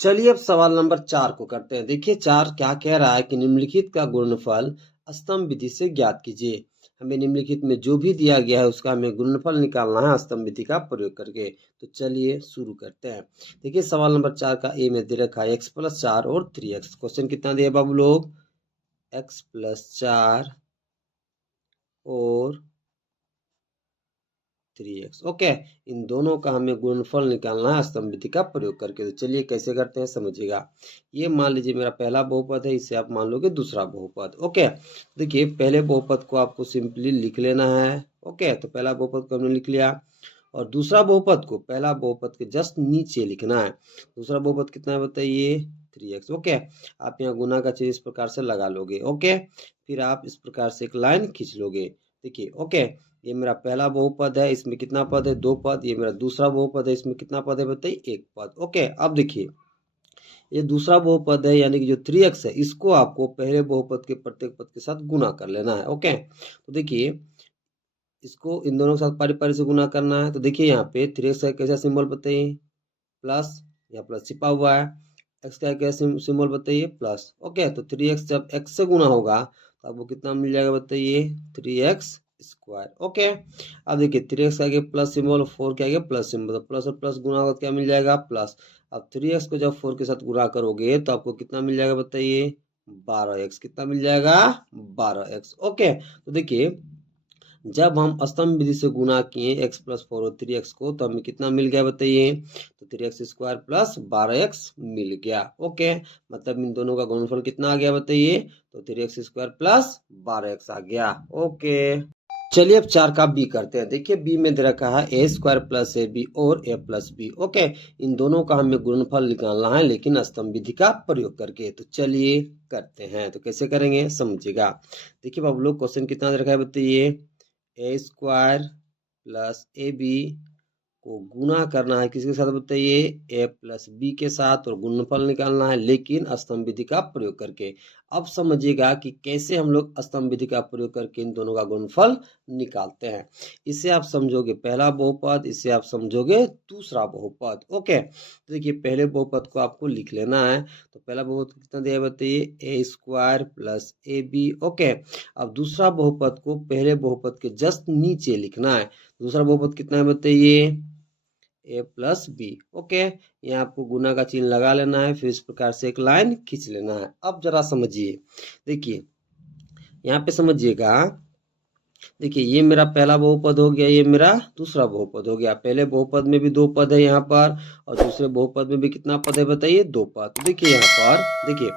चलिए अब सवाल नंबर 4 को करते हैं। देखिए 4 क्या कह रहा है कि निम्नलिखित का गुणनफल स्तंभ विधि से ज्ञात कीजिए। हमें निम्नलिखित में जो भी दिया गया है उसका हमें गुणनफल निकालना है स्तंभ विधि का प्रयोग करके। तो चलिए शुरू करते हैं। देखिए सवाल नंबर 4 का ए में दे रखा है x+4 और 3x। क्वेश्चन कितना दिया बाबू लोग? x+4 और 3x। ओके, इन दोनों का हमें गुणनफल निकालना है स्तंभ विधि का प्रयोग करके। तो चलिए कैसे करते हैं समझिएगा। ये मान लीजिए मेरा पहला बहुपद है, इसे आप मान लोगे दूसरा बहुपद। ओके, देखिए पहले बहुपद को आपको सिंपली लिख लेना है। ओके, तो पहला बहुपद को हमने लिख लिया और दूसरा बहुपद को पहला बहुपद के जस्ट नीचे लिखना है। दूसरा बहुपद कितना है बताइए? 3x। ओके, आप यहाँ गुना का चिन्ह इस प्रकार से लगा लोगे। ओके, फिर आप इस प्रकार से एक लाइन खींच लोगे। देखिए ओके, ये मेरा पहला बहुपद है, इसमें कितना पद है? 2 पद। ये मेरा दूसरा बहुपद है, इसमें कितना पद है बताइए? 1 पद। ओके, अब देखिए ये दूसरा बहुपद है यानी कि जो 3x है, इसको आपको पहले बहुपद के प्रत्येक पद के साथ गुना कर लेना है। ओके, तो देखिए इसको इन दोनों के साथ पारी पारी से गुना करना है। तो देखिए यहाँ पे 3x का कैसा सिंबल बताइए? प्लस, यहाँ प्लस छिपा हुआ है। x का क्या सिंबल बताइए? प्लस। ओके, तो 3x जब x से गुना होगा तो आपको कितना मिल जाएगा बताइए? 3x square. ओके, अब देखिए 3x का आगे प्लस सिंबल, 4 के आगे प्लस सिंबल, तो प्लस और प्लस गुना होगा तो क्या मिल जाएगा? प्लस। अब 3x को जब 4 के साथ गुना करोगे तो आपको कितना मिल जाएगा बताइए? 12x। कितना मिल जाएगा? 12x। ओके, तो देखिए जब हम स्तंभ विधि से गुना किए x+4 और 3x को तो हमें कितना मिल गया बताइए? तो 3x स्क्वायर प्लस 12x मिल गया। ओके, मतलब इन दोनों का गुणनफल कितना आ गया बताइए? तो 3x स्क्वायर प्लस 12x आ गया। ओके, चलिए अब 4 का बी करते हैं। देखिए बी में दे रखा है a² प्लस ab और a+b। ओके, इन दोनों का हमें गुणनफल निकालना है लेकिन स्तंभ विधि का प्रयोग करके। तो चलिए करते हैं। तो कैसे करेंगे समझिएगा। देखिए बाबू लोग क्वेश्चन कितना दे रखा है बताइए? a² प्लस ab को गुना करना है किसके साथ बताइए? a+b के साथ, और गुणनफल निकालना है लेकिन स्तंभ विधि का प्रयोग करके। अब समझिएगा कि कैसे हम लोग स्तंभ विधि का प्रयोग करके इन दोनों का गुणनफल निकालते हैं। इसे आप समझोगे पहला बहुपद, इसे आप समझोगे दूसरा बहुपद। ओके, तो देखिए पहले बहुपद को आपको लिख लेना है। तो पहला बहुपद कितना दिया बताइए? a² plus ab। ओके, अब दूसरा बहुपद को पहले बहुपद के जस्ट नीचे लिखना है। दूसरा बहुपद कितना है बताइए? a+b। ओके, यहाँ आपको गुना का चिन्ह लगा लेना है, फिर इस प्रकार से एक लाइन खींच लेना है। अब जरा समझिए, देखिए यहाँ पे समझिएगा। देखिए ये मेरा पहला बहुपद हो गया, ये मेरा दूसरा बहुपद हो गया। पहले बहुपद में भी 2 पद है यहाँ पर, और दूसरे बहुपद में भी कितना पद है बताइए? 2 पद। तो देखिए यहाँ पर देखिए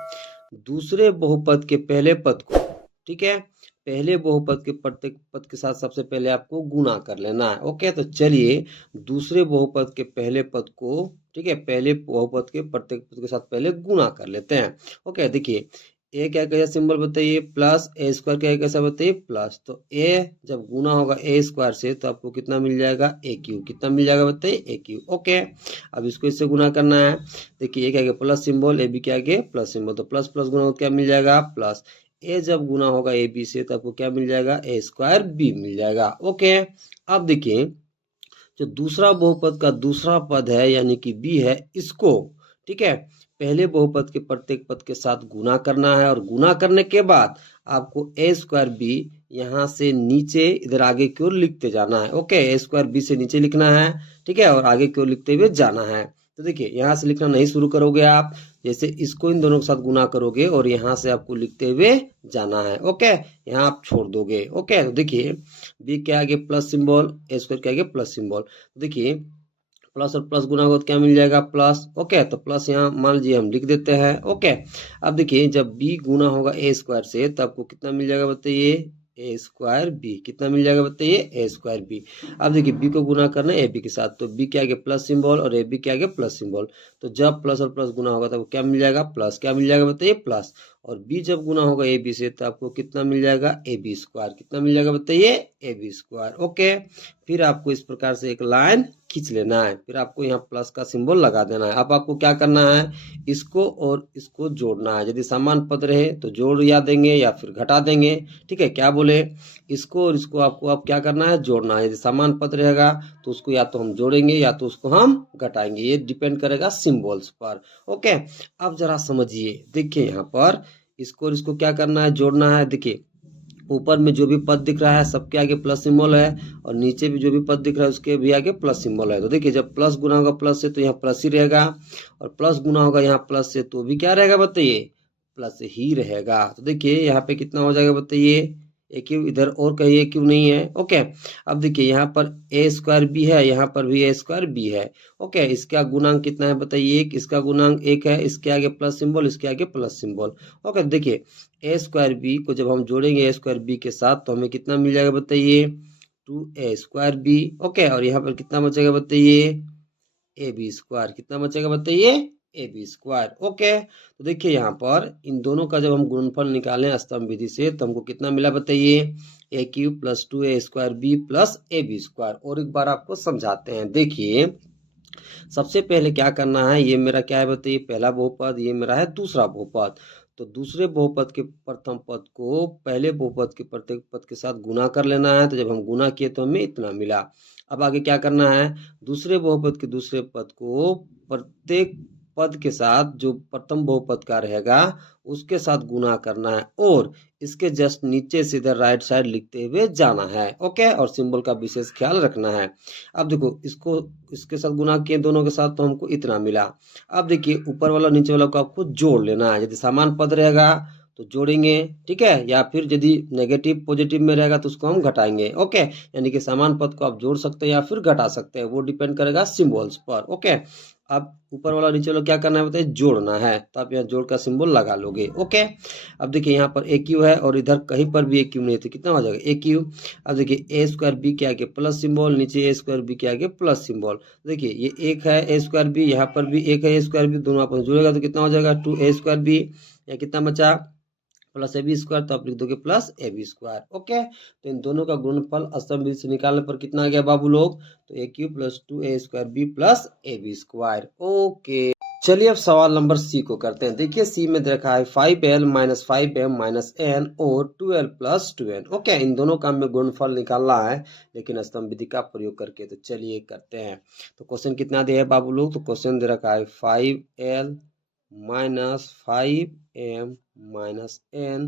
दूसरे बहुपद के पहले पद को, ठीक है, पहले बहुपद के प्रत्येक पद के साथ सबसे पहले आपको गुना कर लेना है। ओके, तो चलिए दूसरे बहुपद के पहले पद को, ठीक है, पहले बहुपद के प्रत्येक पद के साथ पहले गुना कर लेते हैं। ओके, देखिए ए क्या कैसा सिंबल बताइए? प्लस। a² क्या कैसा बताइए? प्लस। तो a जब गुना होगा a² से तो आपको कितना मिल जाएगा? a³। कितना मिल जाएगा बताइए? a³। ओके, अब इसको इससे गुना करना है। देखिए a क्या आगे प्लस सिंबल, ab के आगे प्लस सिंबल, तो प्लस प्लस गुना क्या मिल जाएगा? प्लस। a जब गुना होगा ab से तो आपको क्या मिल जाएगा? a²b मिल जाएगा। ओके, अब देखिए जो दूसरा बहुपद का दूसरा पद है यानी कि b है, इसको, ठीक है, पहले बहुपद के प्रत्येक पद के साथ गुना करना है, और गुना करने के बाद आपको a²b यहाँ से नीचे इधर आगे की ओर लिखते जाना है। ओके, a²b से नीचे लिखना है, ठीक है, और आगे की ओर लिखते हुए जाना है। तो देखिए यहाँ से लिखना नहीं शुरू करोगे आप, जैसे इसको इन दोनों के साथ गुना करोगे और यहाँ से आपको लिखते हुए जाना है। ओके, यहाँ आप छोड़ दोगे। ओके, तो देखिए बी के आगे प्लस सिंबल, a² के आगे प्लस सिंबल। देखिए प्लस और प्लस गुना होगा तो क्या मिल जाएगा? प्लस। ओके, तो प्लस यहाँ मान लीजिए हम लिख देते हैं। ओके, अब देखिए जब b गुना होगा a² से तो आपको कितना मिल जाएगा बताइए? a²b। कितना मिल जाएगा बताइए? a²b। अब देखिए b को गुना करना है ab के साथ, तो b के आगे प्लस सिंबल और ab के आगे प्लस सिंबल, तो जब प्लस और प्लस गुना होगा तब क्या मिल जाएगा? प्लस। क्या मिल जाएगा बताइए? प्लस। और b जब गुना होगा ए बी से तो आपको कितना मिल जाएगा ए बी स्क्वायर। कितना मिल जाएगा बताइए ए बी स्क्वायर। ओके, फिर आपको इस प्रकार से एक लाइन खींच लेना है, फिर आपको यहाँ प्लस का सिंबल लगा देना है। अब आपको क्या करना है, इसको और इसको जोड़ना है। यदि समान पद रहे तो जोड़ या देंगे या फिर घटा देंगे। ठीक है, क्या बोले, इसको और इसको आपको अब क्या करना है, जोड़ना है। यदि समान पद रहेगा तो उसको या तो हम जोड़ेंगे या तो उसको हम घटाएंगे, ये डिपेंड करेगा सिंबल्स पर। ओके, अब जरा समझिए, देखिए यहाँ पर इसको और इसको क्या करना है, जोड़ना है। देखिए ऊपर में जो भी पद दिख रहा है सबके आगे प्लस सिंबल है, और नीचे भी जो भी पद दिख रहा है उसके भी आगे प्लस सिंबल है। तो देखिए जब प्लस गुना होगा प्लस से तो यहाँ प्लस ही रहेगा, और प्लस गुना होगा यहाँ प्लस से तो भी क्या रहेगा बताइए, प्लस ही रहेगा। तो देखिए यहाँ पे कितना हो जाएगा बताइए, ए क्यू, इधर और कहीं ए क्यू नहीं है। ओके, अब देखिए यहाँ पर ए स्क्वायर बी है, यहाँ पर भी ए स्क्वायर बी है। ओके, इसका गुणांक कितना है बताइए, एक, इसका गुणांक एक है, इसके आगे प्लस सिंबल, इसके आगे प्लस सिंबल। ओके, देखिए ए स्क्वायर बी को जब हम जोड़ेंगे ए स्क्वायर बी के साथ तो हमें कितना मिल जाएगा बताइए, 2a² बी। ओके, और यहाँ पर कितना बचेगा बताइए, ए बी स्क्वायर। कितना बचेगा बताइए, ए बी स्क्वायर। ओके, तो देखिए यहाँ पर इन दोनों का जब हम गुणनफल निकालें स्तंभ विधि से तो हमको कितना मिला बताइए, a cube plus 2a² b plus a b square. और एक बार आपको समझाते हैं, देखिए सबसे पहले क्या करना है, ये मेरा क्या है बताइए, पहला बहुपद, ये मेरा है दूसरा बहुपद। तो दूसरे बहुपद के प्रथम पद को पहले बहुपद के प्रत्येक पद के साथ गुना कर लेना है। तो जब हम गुना किए तो हमें इतना मिला। अब आगे क्या करना है, दूसरे बहुपद के दूसरे पद को प्रत्येक पद के साथ जो प्रथम बहुपद का रहेगा उसके साथ गुना करना है, और इसके जस्ट नीचे से इधर राइट साइड लिखते हुए जाना है। ओके, और सिंबल का विशेष ख्याल रखना है। अब देखो इसको इसके साथ गुना किए दोनों के साथ तो हमको इतना मिला। अब देखिए ऊपर वाला नीचे वाला को आपको जोड़ लेना है। यदि समान पद रहेगा तो जोड़ेंगे, ठीक है, या फिर यदि नेगेटिव पॉजिटिव में रहेगा तो उसको हम घटाएंगे। ओके, यानी कि समान पद को आप जोड़ सकते हैं या फिर घटा सकते हैं, वो डिपेंड करेगा सिंबल्स पर। ओके, अब ऊपर वाला नीचे वाला क्या करना है बताइए, जोड़ना है। तो आप यहाँ जोड़ का सिंबल लगा लोगे। ओके, अब देखिए यहाँ पर ए क्यू है और इधर कहीं पर भी ए क्यू नहीं है तो कितना हो जाएगा ए क्यू। अब देखिए ए स्क्वायर बी के आगे प्लस सिंबल, नीचे ए स्क्वायर बी के आगे प्लस सिंबल। देखिए ये एक है ए स्क्वायर बी, यहाँ पर भी एक है ए स्क्वायर बी, दोनों आपस में जुड़ेगा तो कितना हो जाएगा 2a² बी। या कितना बचा प्लस ए बी स्क्वायर, तो आप लिख दोगे plus a b square. Okay, तो इन दोनों का गुणनफल स्तंभ विधि से निकालने पर कितना आ गया बाबू लोग, तो a cube plus 2a² b plus a b square. Okay, चलिए अब सवाल नंबर सी को करते हैं। देखिए सी में दे रखा है 5l minus 5m minus n और 2l प्लस 2n। ओके, इन दोनों का हमें गुणनफल निकालना है लेकिन स्तंभ विधि का प्रयोग करके। तो चलिए करते हैं। तो क्वेश्चन कितना दिया है बाबू लोग, तो क्वेश्चन दे रखा है 5l minus 5m minus n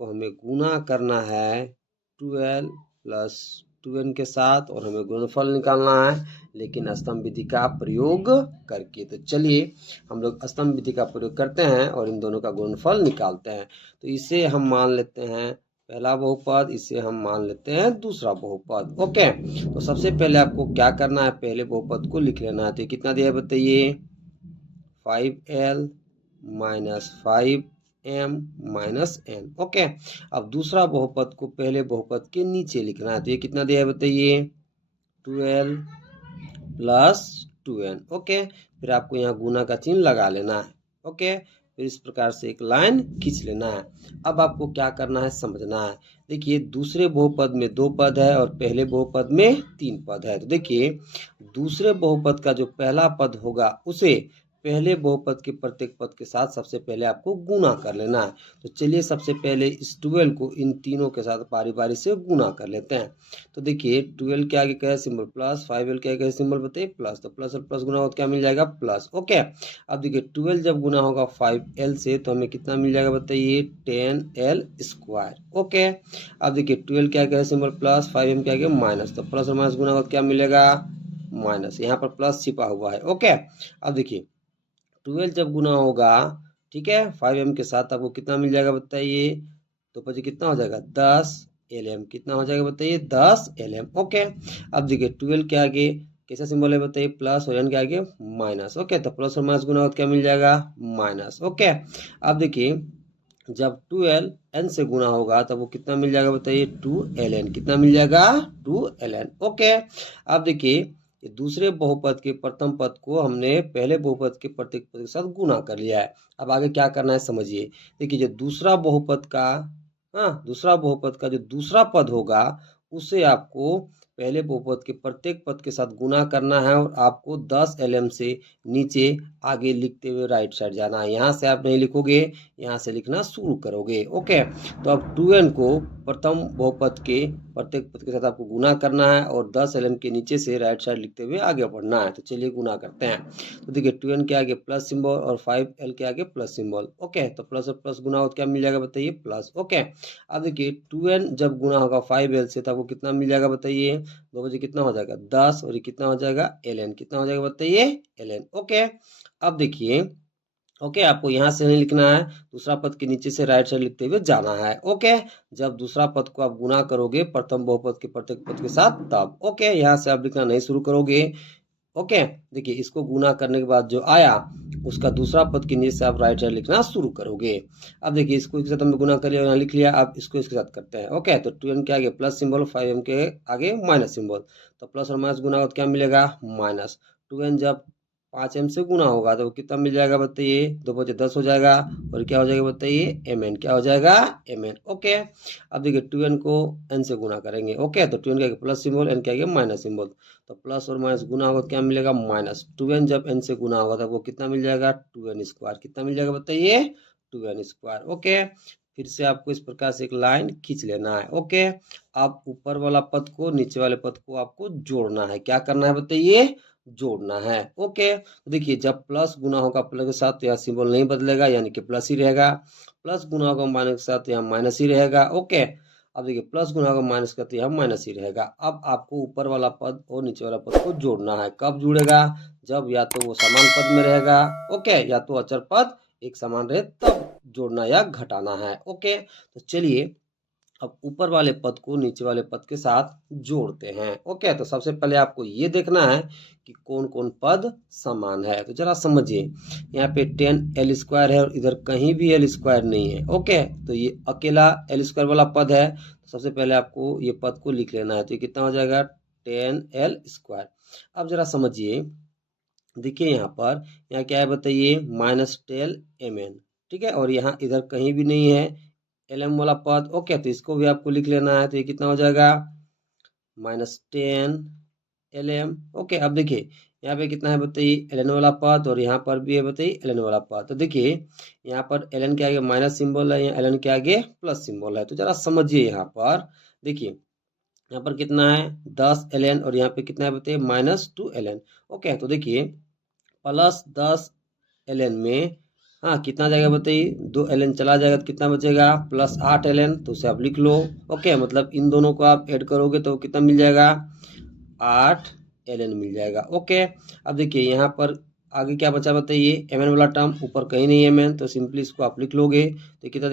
को हमें गुना करना है 12 प्लस 2n के साथ, और हमें गुणनफल निकालना है लेकिन स्तंभ विधि का प्रयोग करके। तो चलिए हम लोग स्तंभ विधि का प्रयोग करते हैं और इन दोनों का गुणनफल निकालते हैं। तो इसे हम मान लेते हैं पहला बहुपद, इसे हम मान लेते हैं दूसरा बहुपद। ओके, तो सबसे पहले आपको क्या करना है, पहले बहुपद को लिख लेना है। तो कितना दिया है बताइए, 5l minus 5m minus n। Okay, अब दूसरा बहुपद को पहले बहुपद के नीचे लिखना है। तो ये कितना दिया है बताइए, 12 प्लस 2n। ओके, फिर आपको यहाँ गुना का चिन्ह लगा लेना है। ओके, फिर इस प्रकार से एक लाइन खींच लेना है। अब आपको क्या करना है समझना है। देखिए दूसरे बहुपद में 2 पद है और पहले बहुपद में 3 पद है। तो देखिए दूसरे बहुपद का जो पहला पद होगा उसे पहले बहुपद के प्रत्येक पद के साथ सबसे पहले आपको गुना कर लेना है। तो चलिए सबसे पहले इस 12 को इन तीनों के साथ बारी बारी से गुना कर लेते हैं। तो देखिए 12 के आगे क्या है सिंबल प्लस, 5l के आगे सिंबल बताइए प्लस, तो प्लस और प्लस गुना हो तो क्या मिल जाएगा प्लस। ओके, अब देखिए 12 जब गुना होगा 5l से तो हमें कितना मिल जाएगा बताइए 10l स्क्वायर। ओके, अब देखिए 12 के आगे है सिंबल प्लस, 5m के आगे माइनस, तो प्लस और माइनस गुना होगा तो क्या मिलेगा माइनस, यहाँ पर प्लस छिपा हुआ है। ओके, अब देखिए 12 जब गुना होगा, ठीक है, 5m के साथ आपको कितना मिल जाएगा बताइए, तो પછી कितना हो जाएगा 10 lm। कितना हो जाएगा बताइए 10 lm। ओके, अब देखिए 12 के आगे कैसा सिंबल है बताइए प्लस, और n के आगे माइनस। ओके, तो प्लस और माइनस गुना हो तो क्या मिल जाएगा माइनस। ओके, अब देखिए जब 12 n से गुना होगा तब वो कितना मिल जाएगा बताइए 2ln। कितना मिल जाएगा 2ln। ओके, अब देखिए ये दूसरे बहुपद के प्रथम पद को हमने पहले बहुपद के प्रत्येक पद के साथ गुना कर लिया है। अब आगे क्या करना है समझिए। देखिए जो दूसरा बहुपद का, हाँ, दूसरा बहुपद का जो दूसरा पद होगा उसे आपको पहले बहुपद के प्रत्येक पद के साथ गुना करना है और आपको 10 LM से नीचे आगे लिखते हुए राइट साइड जाना है। यहाँ से आप नहीं लिखोगे, यहाँ से लिखना शुरू करोगे। ओके, तो अब 2n को प्रथम बहुपद के प्रत्येक पद के साथ आपको गुना करना है और 10 LM के नीचे से राइट साइड लिखते हुए आगे बढ़ना है। तो चलिए गुना करते हैं। तो देखिए 2n के आगे प्लस सिंबल और 5l के आगे प्लस सिंबल। ओके, तो प्लस और प्लस गुना हो तो क्या मिल जाएगा बताइए, प्लस। ओके, अब देखिए 2n जब गुना होगा 5l से तो आपको कितना मिल जाएगा बताइए, 2 बजे कितना हो जाएगा 10 और ये कितना हो जाएगा ln, कितना हो जाएगा बताइए ln। ओके, अब देखिए, ओके, आपको यहाँ से नहीं लिखना है, दूसरा पद के नीचे से राइट साइड लिखते हुए जाना है। ओके, जब दूसरा पद को आप गुना करोगे प्रथम बहुपद के प्रत्येक पद के साथ तब। ओके, यहाँ से आप लिखना नहीं शुरू करोगे। ओके, देखिए इसको गुना करने के बाद जो आया उसका दूसरा पद के नीचे से आप राइट साइड लिखना शुरू करोगे। अब देखिए इसको इसके साथ हमने गुना कर लिया, यहाँ लिख लिया। अब इसको इसके साथ करते हैं। ओके, तो 2n के आगे प्लस सिंबल, 5m के आगे माइनस सिंबल। तो प्लस और माइनस गुना हो तो क्या मिलेगा, माइनस। 2n जब 5m से गुना होगा तो कितना मिल जाएगा बताइए, 2 बजे 10 हो जाएगा और क्या हो जाएगा बताइए mn, क्या हो जाएगा mn। ओके, अब देखिए 2n को n से गुना करेंगे। ओके, तो 2n के आगे प्लस सिंबल, n के आगे माइनस सिंबल। तो प्लस और माइनस गुना होगा तो क्या मिलेगा, माइनस। 2n जब n से गुना होगा तो वो कितना मिल जाएगा, 2n स्क्वायर। कितना मिल जाएगा बताइए, 2n स्क्वायर। ओके, फिर से आपको इस प्रकार से एक लाइन खींच लेना है। ओके, अब ऊपर वाला पद को नीचे वाले पद को आपको जोड़ना है। क्या करना है बताइए, जोड़ना है। ओके, तो देखिए जब प्लस गुना होगा प्लस के साथ तो यहाँ सिंबल नहीं बदलेगा, यानी कि प्लस ही रहेगा। प्लस गुना होगा माइनस के साथ तो यहाँ माइनस ही रहेगा। ओके, अब देखिए प्लस गुना होगा माइनस का तो यहाँ माइनस ही रहेगा। अब आपको ऊपर वाला पद और नीचे वाला पद को जोड़ना है। कब जुड़ेगा, जब या तो वो समान पद में रहेगा, ओके, या तो अचर पद एक समान रहे तब जोड़ना या घटाना है। ओके, तो चलिए अब ऊपर वाले पद को नीचे वाले पद के साथ जोड़ते हैं। ओके, तो सबसे पहले आपको ये देखना है कि कौन कौन पद समान है। तो जरा समझिए, यहाँ पे 10l स्क्वायर है और इधर कहीं भी l स्क्वायर नहीं है। ओके, तो ये अकेला l स्क्वायर वाला पद है। तो सबसे पहले आपको ये पद को लिख लेना है। तो ये कितना हो जाएगा, 10l स्क्वायर। अब जरा समझिए, देखिए यहाँ क्या है बताइए, -10mn। ठीक है, और यहाँ इधर कहीं भी नहीं है lm वाला पद। ओके, तो इसको भी आपको लिख लेना है। तो ये कितना हो जाएगा, -10lm। ओके, अब देखिए यहाँ पे कितना है बताइए, ln वाला पद, और यहाँ पर भी है बताइए ln वाला पद। तो देखिए यहाँ पर ln के आगे माइनस सिंबल है, यहाँ ln के आगे प्लस सिंबल है। तो जरा समझिए, यहाँ पर देखिए यहाँ पर कितना है 10ln और यहाँ पे कितना है बताइए -2ln। ओके, तो देखिए प्लस 10ln में, हाँ, कितना जाएगा बताइए, 2ln चला जाएगा तो कितना बचेगा, प्लस 8ln। तो उसे आप लिख लो। ओके, मतलब इन दोनों को आप ऐड करोगे तो कितना मिल जाएगा, 8ln मिल जाएगा। ओके, अब देखिए यहाँ पर आगे क्या बचा बताइए, mn वाला टर्म, ऊपर कहीं नहीं है mn, तो सिंपली इसको आप लिख लोगे। तो कितना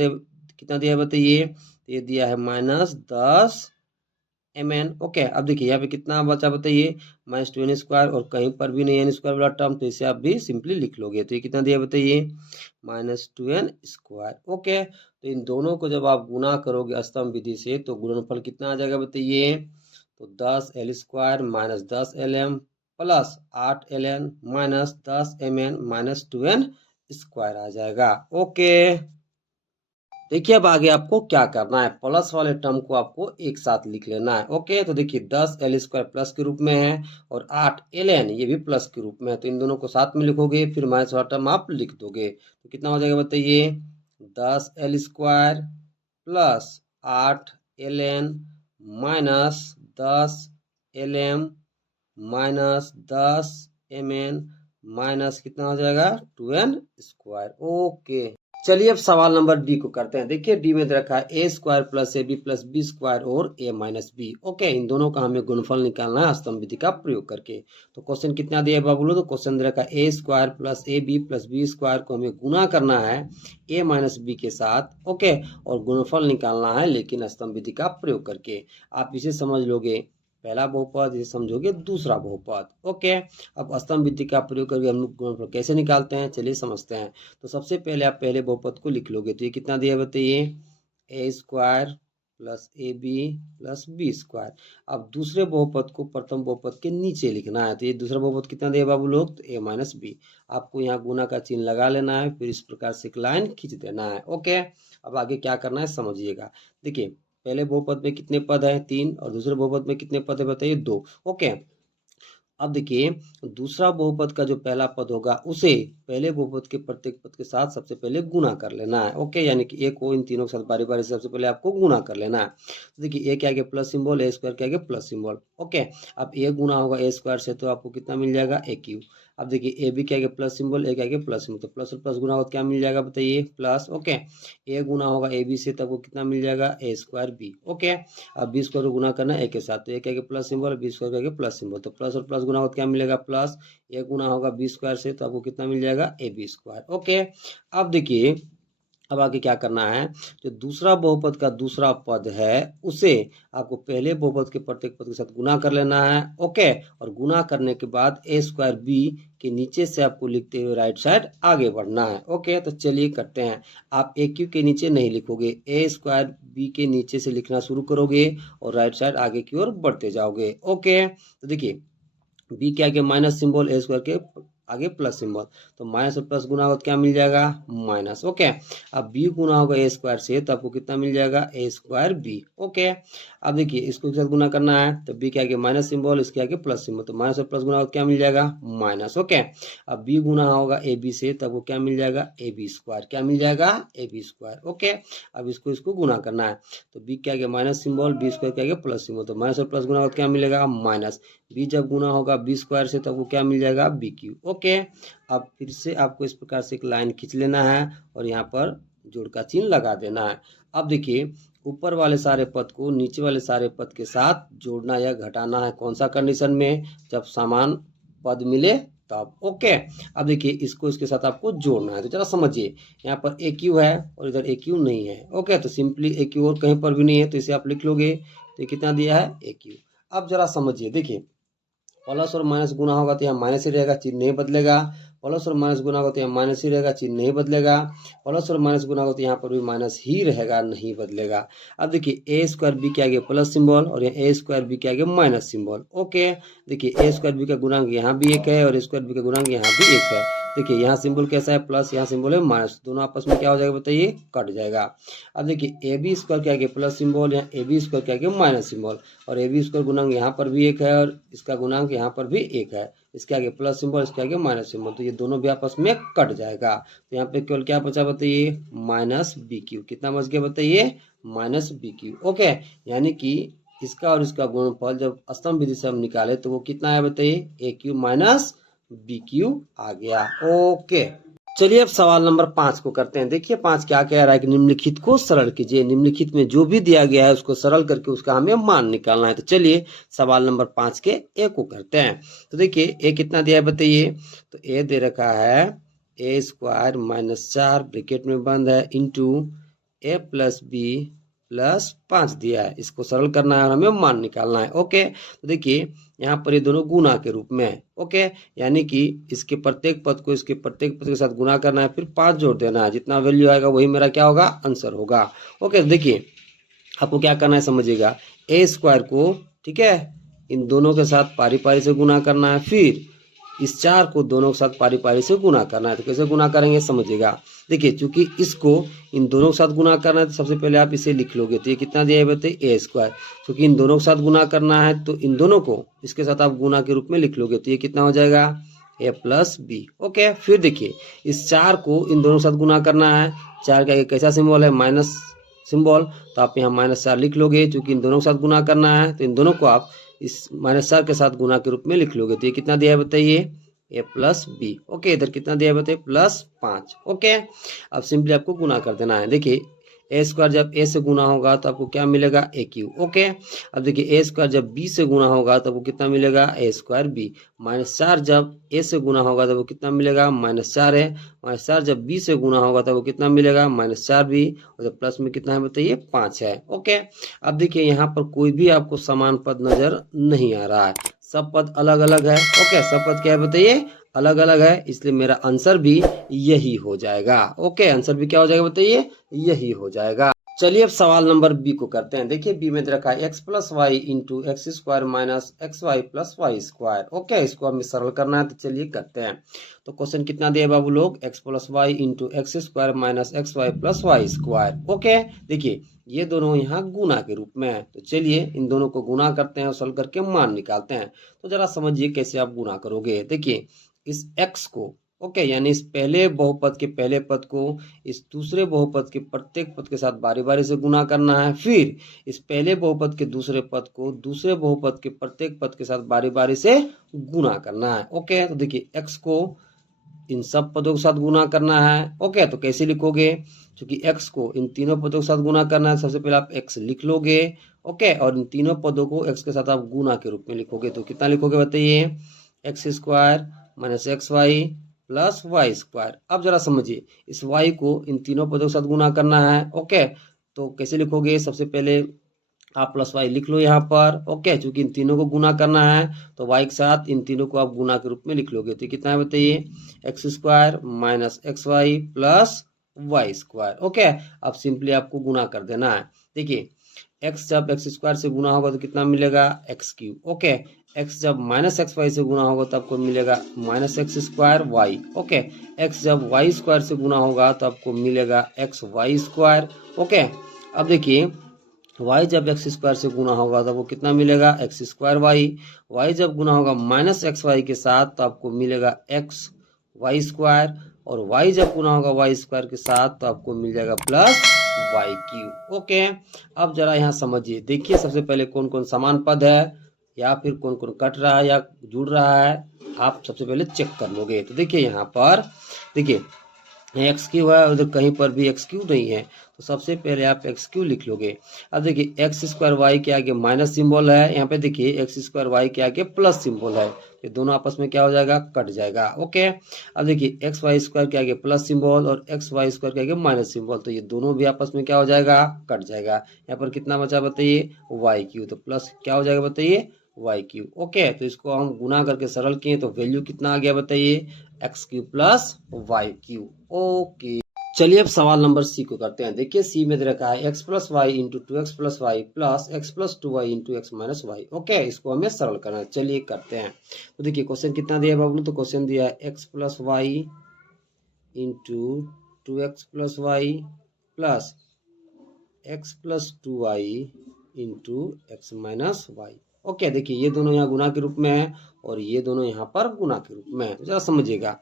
दिया है बताइए, तो ये दिया है -10mn। ओके, अब देखिए यहाँ पे कितना बचा बताइए, -2n स्क्वायर, और कहीं पर भी नहीं n स्क्वायर वाला टर्म, तो इसे आप भी सिंपली लिख लोगे। तो ये कितना दिया बताइए, -2n स्क्वायर। ओके, तो इन दोनों को जब आप गुना करोगे स्तंभ विधि से तो गुणनफल कितना आ जाएगा बताइए, तो 10l square -10lm plus 8ln -10mn -2n square आ जाएगा। ओके, देखिए अब आगे आपको क्या करना है, प्लस वाले टर्म को आपको एक साथ लिख लेना है। ओके, तो देखिए 10l स्क्वायर प्लस के रूप में है और 8ln ये भी प्लस के रूप में है। तो इन दोनों को साथ में लिखोगे, फिर माइनस वाला टर्म आप लिख दोगे। तो कितना हो जाएगा बताइए, 10l square plus 8ln minus 10lm minus 10mn minus कितना हो जाएगा, 2n स्क्वायर। ओके, चलिए अब सवाल नंबर डी को करते हैं। देखिए डी में दे रखा है a square plus a b plus b square और ए माइनस बी। ओके, इन दोनों का हमें गुणनफल निकालना है स्तंभ विधि का प्रयोग करके। तो क्वेश्चन कितना दिया है बाबू, तो क्वेश्चन दे रखा है a square plus a b plus b square को हमें गुना करना है ए माइनस बी के साथ। ओके, और गुणनफल निकालना है लेकिन स्तंभ विधि का प्रयोग करके। आप इसे समझ लोगे पहला बहुपद, इसे समझोगे दूसरा बहुपद। ओके, अब स्तंभ विधि का प्रयोग करके हम लोग गुणनफल कैसे निकालते हैं, चलिए समझते हैं। तो सबसे पहले आप पहले बहुपद को लिख लोगे। तो ये कितना दिया बताइए, a square plus a b plus b square. अब दूसरे बहुपद को प्रथम बहुपद के नीचे लिखना है, तो ये दूसरा बहुपद कितना दिया बाबू लोग, तो ए माइनस बी। आपको यहाँ गुना का चिन्ह लगा लेना है, फिर इस प्रकार से एक लाइन खींच देना है। ओके, अब आगे क्या करना है समझिएगा। देखिए पहले बहुपद में कितने पद है, 3, और दूसरे बहुपद में कितने पद है बताइए, 2। ओके, अब देखिए दूसरा बहुपद का जो पहला पद होगा उसे पहले बहुपद के प्रत्येक पद के साथ सबसे पहले गुना कर लेना है। ओके, यानी कि ए को इन तीनों के साथ बारी बारी से सबसे पहले आपको गुना कर लेना है। तो देखिए ए के आगे प्लस सिंबल, ए स्क्वायर के आगे प्लस सिंबल। ओके, अब ए गुना होगा ए स्क्वायर से, तो आपको कितना मिल जाएगा, ए क्यूब। अब देखिए ए बी के आगे प्लस सिंबल, ए के आगे प्लस सिंबल, तो प्लस और प्लस गुना होगा क्या मिल जाएगा बताइए, प्लस। ओके, ए गुना होगा ए बी से, तब वो कितना मिल जाएगा, ए स्क्वायर बी। ओके, अब बी स्क्वायर को गुना करना है ए के साथ, तो ए के आगे प्लस सिंबल, बी स्क्वायर के आगे प्लस सिंबल, तो प्लस और प्लस गुना होगा क्या मिलेगा, प्लस। ए गुना होगा बी स्क्वायर से, तो आपको कितना मिल जाएगा, ए बी स्क्वायर। ओके, अब देखिए अब आगे क्या करना है, जो दूसरा बहुपद का दूसरा पद है उसे आपको पहले बहुपद के प्रत्येक पद के साथ गुना कर लेना है। ओके, और गुना करने के बाद ए स्क्वायर बी के नीचे से आपको लिखते हुए राइट साइड आगे बढ़ना है। ओके, तो चलिए करते हैं। आप ए क्यू के नीचे नहीं लिखोगे, ए स्क्वायर बी के नीचे से लिखना शुरू करोगे और राइट साइड आगे की ओर बढ़ते जाओगे। ओके, तो देखिए बी के आगे माइनस सिंबल, ए स्क्वायर के आगे प्लस सिंबल, तो माइनस और प्लस गुना होगा तो क्या मिल जाएगा, माइनस। ओके, अब बी गुना होगा ए स्क्वायर से, तो आपको कितना मिल जाएगा, ए स्क्वायर बी। ओके, अब देखिए इसको के साथ गुना करना है, तो बी के आगे माइनस सिंबल, इसके आगे प्लस सिंबल, तो माइनस और प्लस गुना होगा क्या मिल जाएगा, माइनस। ओके, अब बी गुना होगा ए बी से, तो आपको क्या मिल जाएगा, ए बी स्क्वायर। क्या मिल जाएगा, ए बी स्क्वायर। ओके, अब इसको गुना करना है, तो बी के आगे माइनस सिंबल, बी स्क्वायर के आगे प्लस सिंबल, तो माइनस और प्लस गुना होगा तो क्या मिलेगा, माइनस। बी जब गुना होगा बी स्क्वायर से, तो आपको क्या मिल जाएगा, बी क्यूब। ओके, अब फिर से आपको इस प्रकार से एक लाइन खींच लेना है और यहाँ पर जोड़ का चिन्ह लगा देना है। अब देखिए ऊपर वाले सारे पद को नीचे वाले सारे पद के साथ जोड़ना या घटाना है, कौन सा कंडीशन में, जब समान पद मिले तब। ओके, अब देखिए इसको इसके साथ आपको जोड़ना है, तो जरा समझिए यहाँ पर ए क्यू है और इधर ए क्यू नहीं है। ओके, तो सिंपली ए क्यू और कहीं पर भी नहीं है, तो इसे आप लिख लोगे, तो ये कितना दिया है, ए क्यू। अब जरा समझिए, देखिए प्लस और माइनस गुना होगा तो यहाँ माइनस ही रहेगा, चिन्ह नहीं बदलेगा। प्लस और माइनस गुना होगा तो यहाँ माइनस ही रहेगा, चिन्ह नहीं बदलेगा। प्लस और माइनस गुना होगा तो यहाँ पर भी माइनस ही रहेगा, नहीं बदलेगा। अब देखिए ए स्क्वायर बी के आगे प्लस सिंबल और यहाँ ए स्क्वायर बी के आगे माइनस सिंबल। ओके, देखिए ए स्क्वायर बी का गुणांक यहाँ भी एक है और ए स्क्वायर बी का गुणांक यहाँ भी एक है। देखिए यहाँ सिंबल कैसा है, प्लस, यहाँ सिंबल है माइनस, दोनों आपस में क्या हो जाएगा बताइए, कट जाएगा। अब देखिए ए बी स्क्वायर के आगे प्लस सिंबल, यहाँ ए बी स्क्वायर के आगे माइनस सिंबल, और ए बी स्क्वायर गुणांक यहाँ पर भी एक है और इसका गुणांक यहाँ पर भी एक है, इसके आगे प्लस सिंबल, इसके आगे माइनस सिंबल, तो ये दोनों भी आपस में कट जाएगा। तो यहाँ पे केवल क्या बचा बताइए, माइनस बी क्यू। कितना बच गया बताइए, माइनस बी क्यू। ओके, यानी कि इसका और इसका गुणनफल जब स्तंभ विधि से हम निकाले तो वो कितना है बताइए, ए क्यू माइनस बी क्यू आ गया। ओके, चलिए अब सवाल नंबर 5 को करते हैं। देखिए 5 क्या कह रहा है कि निम्नलिखित को सरल कीजिए। निम्नलिखित में जो भी दिया गया है उसको सरल करके उसका हमें मान निकालना है। तो चलिए सवाल नंबर 5 के ए को करते हैं। तो देखिए ए कितना दिया है बताइए, तो ए दे रखा है ए स्क्वायर माइनस 4 ब्रैकेट में बंद है इंटू ए प्लस बी प्लस 5 दिया है। इसको सरल करना है और हमें मान निकालना है। ओके, तो देखिए यहाँ पर ये दोनों गुना के रूप में है। ओके, यानी कि इसके प्रत्येक पद को इसके प्रत्येक पद के साथ गुना करना है, फिर 5 जोड़ देना है, जितना वैल्यू आएगा वही मेरा क्या होगा, आंसर होगा। ओके, देखिए आपको क्या करना है समझिएगा, ए स्क्वायर को, ठीक है, इन दोनों के साथ पारी पारी से गुना करना है, फिर इस 4 को दोनों के साथ पारी पारी से गुना करना है। तो कैसे गुना करेंगे समझिएगा। देखिए चूंकि इसको इन दोनों के साथ गुना करना है तो सबसे पहले आप इसे लिख लोगे, तो ये कितना दिया है बताइए, ए स्क्वायर। क्योंकि इन दोनों के साथ गुना करना है तो इन दोनों को इसके साथ आप गुना के रूप में लिख लोगे, तो ये कितना हो जाएगा, ए प्लस बी। ओके, फिर देखिए इस 4 को इन दोनों के साथ गुना करना है, 4 का एक कैसा सिंबल है, माइनस सिंबल, तो आप यहाँ -4 लिख लोगे। चूंकि इन दोनों के साथ गुना करना है तो इन दोनों को आप इस -4 के साथ गुना के रूप में लिख लोगे, तो ये कितना दिया है बताइए, ए प्लस बी। ओके, इधर कितना दिया है बताइए, +5। ओके, अब सिंपली आपको गुना कर देना है। देखिए ए स्क्वायर जब ए से गुना होगा तो आपको क्या मिलेगा, ए क्यू। ओके, अब देखिए ए स्क्वायर जब बी से गुना होगा तो आपको कितना मिलेगा, ए स्क्वायर बी। -4 जब ए से गुना होगा तो वो कितना मिलेगा, -4 है। -4 जब बी से गुना होगा तो वो कितना मिलेगा, -4 भी, और जब प्लस में कितना है बताइए, 5 है। ओके, अब देखिए यहाँ पर कोई भी आपको समान पद नजर नहीं आ रहा है, सब पद अलग अलग है। ओके, सब पद क्या है बताइए, अलग अलग है, इसलिए मेरा आंसर भी यही हो जाएगा। ओके, आंसर भी क्या हो जाएगा बताइए, यही हो जाएगा। चलिए अब सवाल नंबर बी को करते हैं। देखिए बी में दे रखा है x plus y into x square minus x y plus y square. Okay, इसको हमें सरल करना है, तो चलिए करते हैं। तो क्वेश्चन कितना दिया बाबू लोग, x plus y into x square minus x y plus y square. Okay, देखिए ये दोनों यहाँ गुना के रूप में है, तो चलिए इन दोनों को गुना करते हैं और सरल करके मान निकालते हैं। तो जरा समझिए कैसे आप गुना करोगे। देखिए इस एक्स को, ओके, यानी इस पहले बहुपद के पहले पद को इस दूसरे बहुपद के प्रत्येक पद के साथ बारी बारी से गुना करना है। फिर इस पहले बहुपद के दूसरे पद को दूसरे बहुपद के प्रत्येक पद के साथ बारी बारी से गुना करना है। ओके, तो देखिए x को इन सब पदों के साथ गुना करना है। ओके, तो कैसे लिखोगे, क्योंकि x को इन तीनों पदों के साथ गुना करना है, सबसे पहले आप x लिख लोगे। ओके, और इन तीनों पदों को x के साथ आप गुना के रूप में लिखोगे। तो कितना लिखोगे बताइए, x square minus x y plus y square. अब जरा समझिए, इस y को इन तीनों पदों के साथ गुना करना है। ओके, तो कैसे लिखोगे, सबसे पहले आप प्लस वाई लिख लो यहाँ पर। ओके, चूंकि इन तीनों को गुना करना है तो y के साथ इन तीनों को आप गुना के रूप में लिख लोगे। तो कितना है बताइए, x square minus x y plus y square. Okay, अब सिंपली आपको गुना कर देना है। देखिए x जब एक्स स्क्वायर से गुना होगा तो कितना मिलेगा, एक्स क्यूब। ओके, x जब माइनस एक्स वाई से गुना होगा तो आपको मिलेगा minus x square y. Okay, x जब वाई स्क्वायर से गुना होगा तो आपको मिलेगा एक्स वाई स्क्वायर। ओके, अब देखिए y जब एक्स स्क्वायर से गुना होगा तो आपको कितना मिलेगा, एक्स स्क्वायर वाई। y जब गुना होगा माइनस एक्स वाई के साथ तो आपको मिलेगा एक्स वाई स्क्वायर, और y जब गुना होगा वाई स्क्वायर के साथ तो आपको मिल जाएगा प्लस वाई क्यूब। ओके, अब जरा यहाँ समझिए, देखिए सबसे पहले कौन कौन समान पद है या फिर कौन कौन कट रहा है या जुड़ रहा है, आप सबसे पहले चेक कर लोगे। तो देखिए यहाँ पर देखिए एक्स क्यू है, उधर कहीं पर भी एक्स क्यू नहीं है, तो सबसे पहले आप एक्स क्यू लिख लोगे। अब देखिए एक्स स्क्वायर वाई के आगे माइनस सिंबल है, यहाँ पे देखिए एक्स स्क्वायर वाई के आगे प्लस सिंबल है, ये दोनों आपस में क्या हो जाएगा, कट जाएगा। ओके, अब देखिए एक्स वाई स्क्वायर के आगे प्लस सिंबल और एक्स वाई स्क्वायर के आगे माइनस सिंबल, तो ये दोनों भी आपस में क्या हो जाएगा, कट जाएगा। यहाँ पर कितना बचा बताइए, वाई क्यू, तो प्लस क्या हो जाएगा बताइए, वाई क्यू। ओके, तो इसको हम गुना करके सरल किए तो वैल्यू कितना आ गया बताइए, x cube plus y cube. Okay, चलिए अब सवाल नंबर सी को करते हैं। देखिए सी में दे रखा है x plus y into two x plus y plus x plus two y into x minus y. Okay, इसको हमें सरल करना है, चलिए करते हैं। तो देखिए क्वेश्चन कितना दिया है बाबू, तो क्वेश्चन दिया है x plus y into two x plus y plus x plus two y into x minus y. Okay, देखिए ये दोनों यहाँ गुना के रूप में है और ये दोनों यहाँ पर गुना के रूप में है। जरा समझिएगा,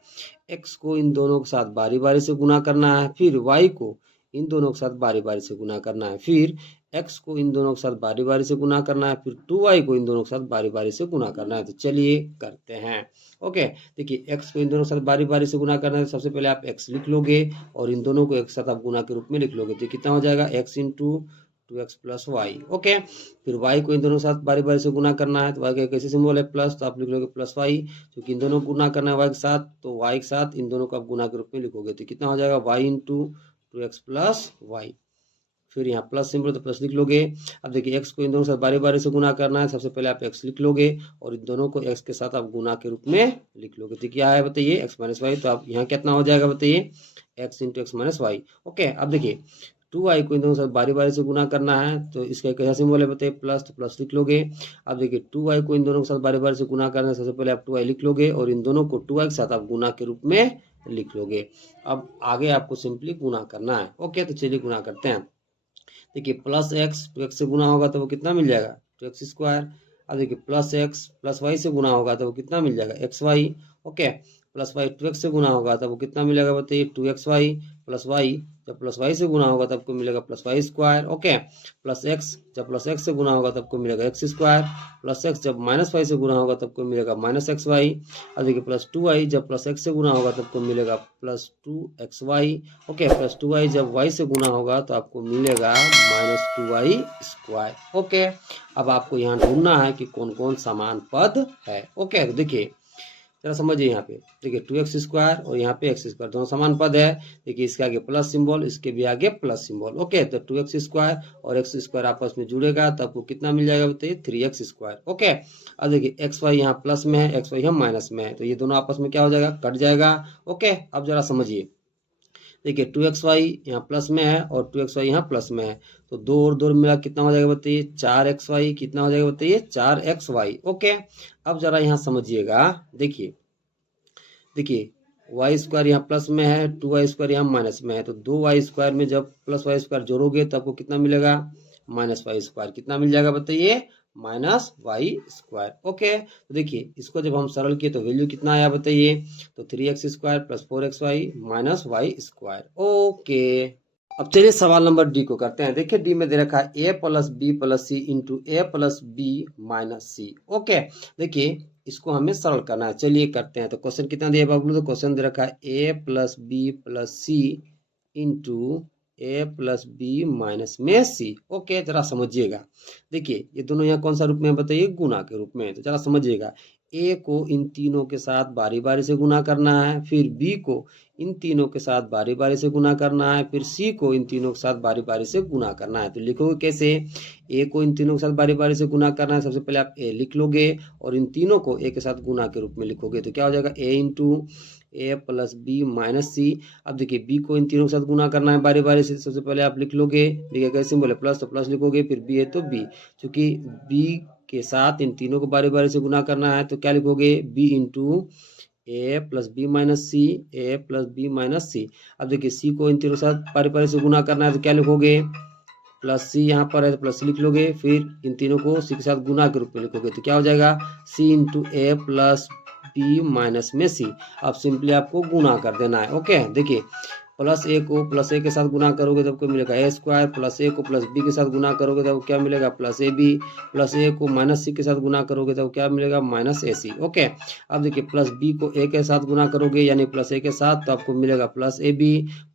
x को इन दोनों के साथ बारी बारी से गुना करना है, फिर y को इन दोनों के साथ बारी बारी से गुना करना है, फिर x को इन दोनों के साथ बारी बारी से गुना करना है, फिर 2y को इन दोनों के साथ बारी बारी से गुना करना है। तो चलिए करते हैं। ओके, देखिए x को इन दोनों के साथ बारी बारी से गुना करना है, सबसे पहले आप x लिख लोगे और इन दोनों को एक साथ आप गुना के रूप में लिख लोगे। तो कितना हो जाएगा, x into two x plus y. Okay, फिर y को इन दोनों के साथ बारी बारी से गुना करना है, तो y का कैसे सिंबल है प्लस, तो आप लिख लोगे प्लस वाई, क्योंकि इन दोनों को गुना करना है y के साथ, तो y के साथ इन दोनों को आप गुना के रूप में लिखोगे। तो कितना हो जाएगा, y into two x plus y, फिर यहाँ प्लस सिंबल तो प्लस लिख लोगे। अब देखिए x को इन दोनों के साथ बारी बारी से गुना करना है, सबसे पहले आप x लिख लोगे और इन दोनों को x के साथ आप गुना के रूप में लिख लोगे। तो क्या है बताइए, x माइनस वाई, तो आप यहाँ कितना हो जाएगा बताइए, x into x minus y. Okay, अब देखिए 2y को इन दोनों के साथ बारी बारी से गुना करना है, तो इसका कैसा सिंबल है बताइए, प्लस, तो प्लस लिख लोगे। अब देखिए 2y को इन दोनों के साथ बारी बारी से गुना करना है, सबसे पहले आप 2y लिख लोगे और इन दोनों को 2y के साथ आप गुना के रूप में लिख लोगे। अब आगे आपको सिंपली गुना करना है। ओके, तो चलिए गुना करते हैं। देखिए प्लस एक्स टू एक्स से गुना होगा तो वो कितना मिल जाएगा, टू एक्स स्क्वायर। अब देखिए प्लस एक्स प्लस वाई से गुना होगा तो वो कितना मिल जाएगा, x y. Okay, plus y two x से गुना होगा तब वो कितना मिलेगा बताइए, two x y plus y, जब प्लस वाई से गुना होगा तब आपको मिलेगा plus y square. Okay, plus x जब प्लस एक्स से गुना होगा तब आपको मिलेगा एक्स स्क्वायर, प्लस एक्स जब माइनस वाई से गुना होगा तब आपको मिलेगा माइनस एक्स वाई। अब देखिए प्लस टू वाई जब प्लस एक्स से गुना होगा तब आपको मिलेगा plus two x y. Okay, plus two y जब वाई से गुना होगा तो आपको मिलेगा minus two y square. Okay, अब आपको यहाँ ढूंढना है कि कौन कौन समान पद है। ओके, तो देखिए जरा समझिए, यहाँ पे देखिए टू एक्स स्क्वायर और यहाँ पे एक्स स्क्वायर दोनों समान पद है। देखिए इसके आगे प्लस सिंबल, इसके भी आगे प्लस सिंबल। ओके, तो टू एक्स स्क्वायर और एक्स स्क्वायर आपस में जुड़ेगा तो आपको कितना मिल जाएगा बताइए, थ्री एक्स स्क्वायर। ओके, अब देखिए एक्स वाई यहाँ प्लस में है, एक्स वाई यहाँ माइनस में है, तो ये दोनों आपस में क्या हो जाएगा, कट जाएगा। ओके, अब जरा समझिए, देखिए 2xy यहाँ प्लस में है और 2xy यहाँ प्लस में है, तो 2 और 2 मिला कितना हो जाएगा बताइए 4xy। कितना हो जाएगा बताइए 4xy। ओके, अब जरा यहाँ समझिएगा। देखिए देखिए वाई स्क्वायर यहाँ प्लस में है, 2y² यहाँ माइनस में है, तो 2y² में जब प्लस y² जोड़ोगे तो आपको कितना मिलेगा -y²। कितना मिल जाएगा बताइए -y²। ओके, तो देखिए इसको जब हम सरल किए तो वैल्यू कितना आया बताइए, तो 3x² + 4xy -y²। ओके, अब चलिए सवाल नंबर डी को करते हैं। देखिए डी में दे रखा है a + b + c × a + b - c। Okay, देखिए इसको हमें सरल करना है, चलिए करते हैं। तो क्वेश्चन कितना दिया बाबू, तो क्वेश्चन दे रखा है a + b + c × a + b - c। Okay, जरा समझिएगा। देखिए ये दोनों यहाँ कौन सा रूप में है बताइए, गुना के रूप में है। तो जरा समझिएगा, a को इन तीनों के साथ बारी बारी से गुना करना है, फिर b को इन तीनों के साथ बारी बारी से गुना करना है, फिर c को इन तीनों के साथ बारी बारी से गुना करना है। तो लिखोगे कैसे, a को इन तीनों के साथ बारी बारी से गुना करना है, सबसे पहले आप a लिख लोगे और इन तीनों को a के साथ गुना के रूप में लिखोगे, तो क्या हो जाएगा a × a + b - c। अब देखिए b को इन तीनों के साथ गुना करना है बारी बारी से, सबसे पहले आप लिख लोगे, b का कैसे बोले प्लस, तो प्लस लिखोगे, फिर b है तो b, क्योंकि b के साथ इन तीनों को बारी बारी से गुना करना है, तो क्या लिखोगे b × a + b - c, a + b - c। अब देखिए c को इन तीनों के साथ बारी बारी से गुना करना है, तो क्या लिखोगे +c, यहाँ पर है तो प्लस लिख लोगे, फिर इन तीनों को c के साथ गुना के रूप में लिखोगे, तो क्या हो जाएगा c × a + b - c। अब सिंपली आपको गुना कर देना है। ओके, देखिए +a को +a के साथ गुना करोगे तब को मिलेगा a² +a को +b के साथ गुना करोगे तब क्या मिलेगा +ab, +a को -c के साथ गुना करोगे तब क्या मिलेगा -ac। ओके, अब देखिए +b को a के साथ गुना करोगे यानी +a के साथ, तो आपको मिलेगा +ab,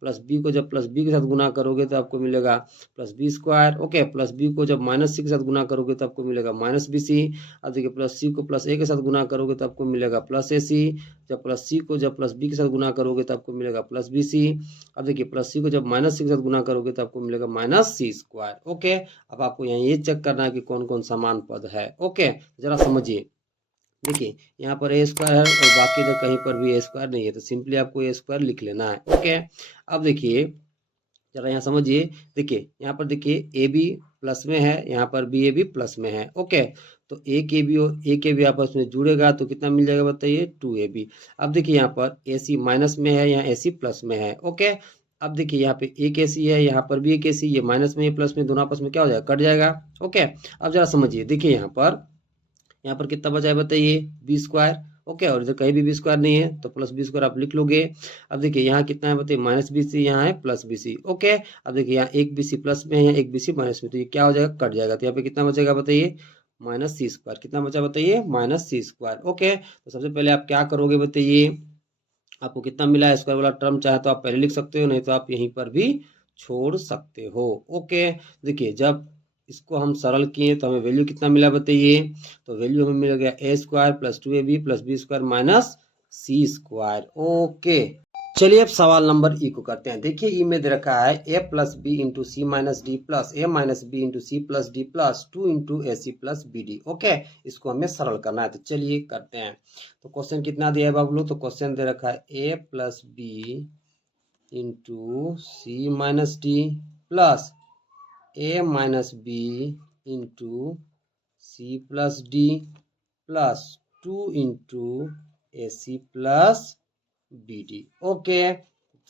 +b को जब +b के साथ गुना करोगे तो आपको मिलेगा +b²। ओके, +b को जब -c के साथ गुना करोगे तो आपको मिलेगा -bc। अब देखिए +c को +a के साथ गुना करोगे तो आपको मिलेगा +ac, जब +c को जब +b के साथ गुना करोगे तो आपको मिलेगा +bc। अब देखिए +c को जब -c के साथ गुना करोगे तो आपको मिलेगा -c²। ओके, अब आपको यहाँ ये चेक करना है कि कौन कौन समान पद है। ओके, जरा समझिए। देखिए यहाँ पर a² है और बाकी इधर कहीं पर भी a² नहीं है, तो सिंपली आपको a² लिख लेना है। ओके, अब देखिए जरा यहाँ समझिए। देखिए यहाँ पर देखिए ए बी प्लस में है, यहाँ पर बी ए बी प्लस में है। ओके, तो ए के बी और ए के बी आपस में जुड़ेगा तो कितना मिल जाएगा बताइए 2ab। अब देखिए यहाँ पर ए सी माइनस में है, यहाँ ए सी प्लस में है। ओके, अब देखिए यहाँ पे एक ए सी है, यहाँ पर भी एक ए सी, ये माइनस में प्लस में दोनों आपस में क्या हो जाएगा कट जाएगा। ओके, अब जरा समझिए। देखिए यहाँ पर कितना बचा है बताइए b²। ओके, और इधर कहीं भी b² नहीं है तो +b² आप लिख लोगे। अब देखिए यहाँ कितना है बताइए -bc, यहाँ है +bc। ओके, अब देखिए यहाँ एक bc प्लस में है, यहाँ एक bc माइनस में, तो ये क्या हो जाएगा कट जाएगा, तो यहाँ पे कितना बचेगा बताइए -c²। कितना बचा बताइए -c²। ओके, तो सबसे पहले आप क्या करोगे बताइए, आपको कितना मिला है स्क्वायर वाला टर्म, चाहे तो आप पहले लिख सकते हो, नहीं तो आप यहीं पर भी छोड़ सकते हो। ओके, देखिए जब इसको हम सरल किए तो हमें वैल्यू कितना मिला बताइए, तो वैल्यू हमें मिल गया a² + 2ab + b² - c²। Okay, चलिए अब सवाल नंबर ई को करते हैं। देखिए ई में दे रखा है a + b × c - d + a - b × c + d + 2 × ac + bd। Okay, इसको हमें सरल करना है, तो चलिए करते हैं। तो क्वेश्चन कितना दिया है बाबू, तो क्वेश्चन दे रखा है a + b × c - d + a - b × c + d + 2 × ac + bd। Okay,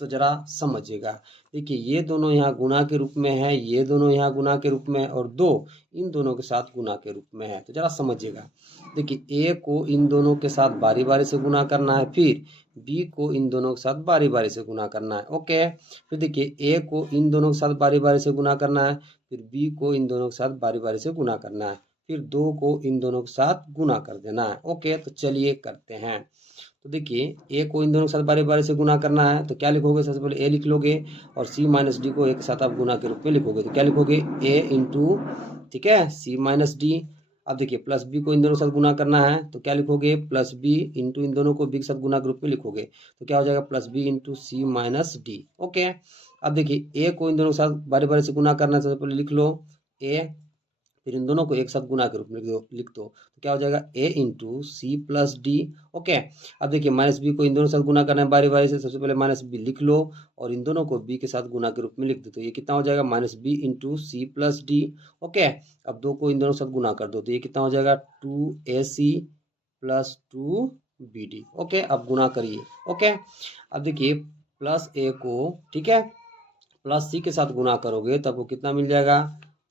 तो जरा समझिएगा। देखिए ये दोनों यहाँ गुना के रूप में है, ये दोनों यहाँ गुना के रूप में है, और दो इन दोनों के साथ गुना के रूप में है, तो जरा समझिएगा। देखिए a को इन दोनों के साथ बारी बारी से गुना करना है, फिर b को इन दोनों के साथ बारी बारी से गुना करना है। ओके, फिर देखिए a को इन दोनों के साथ बारी बारी से गुना करना है, फिर b को इन दोनों के साथ बारी बारी से गुना करना है, फिर 2 को इन दोनों के साथ गुना कर देना है। ओके, तो चलिए करते हैं। तो देखिए a को इन दोनों के साथ बारी बारी से गुना करना है, तो क्या लिखोगे, सबसे पहले a लिख लोगे और c - d को एक साथ आप गुना के रूप में लिखोगे, तो क्या लिखोगे a × ठीक है c - d। अब देखिए +b को इन दोनों के साथ गुना करना है, तो क्या लिखोगे +b × इन दोनों को b के साथ गुना के रूप में लिखोगे, तो क्या हो जाएगा +b × c - d। ओके, अब देखिए a को इन दोनों के साथ बारी बारी से गुना करना है, सबसे पहले लिख लो a फिर इन दोनों को एक साथ गुना के रूप में लिख दो तो क्या हो जाएगा a into c plus d. Okay, अब देखिए माइनस बी को इन दोनों के साथ गुना करना है बारी बारी से। सबसे पहले माइनस बी लिख लो और इन दोनों को b के साथ गुना के रूप में लिख दो तो ये कितना हो जाएगा minus b into c plus d. Okay, अब दो को इन दोनों के साथ गुना कर दो तो ये कितना हो जाएगा 2ac प्लस 2bd। ओके, अब गुना करिए। ओके, अब देखिए प्लस a को, ठीक है, प्लस सी के साथ गुना करोगे तब वो कितना मिल जाएगा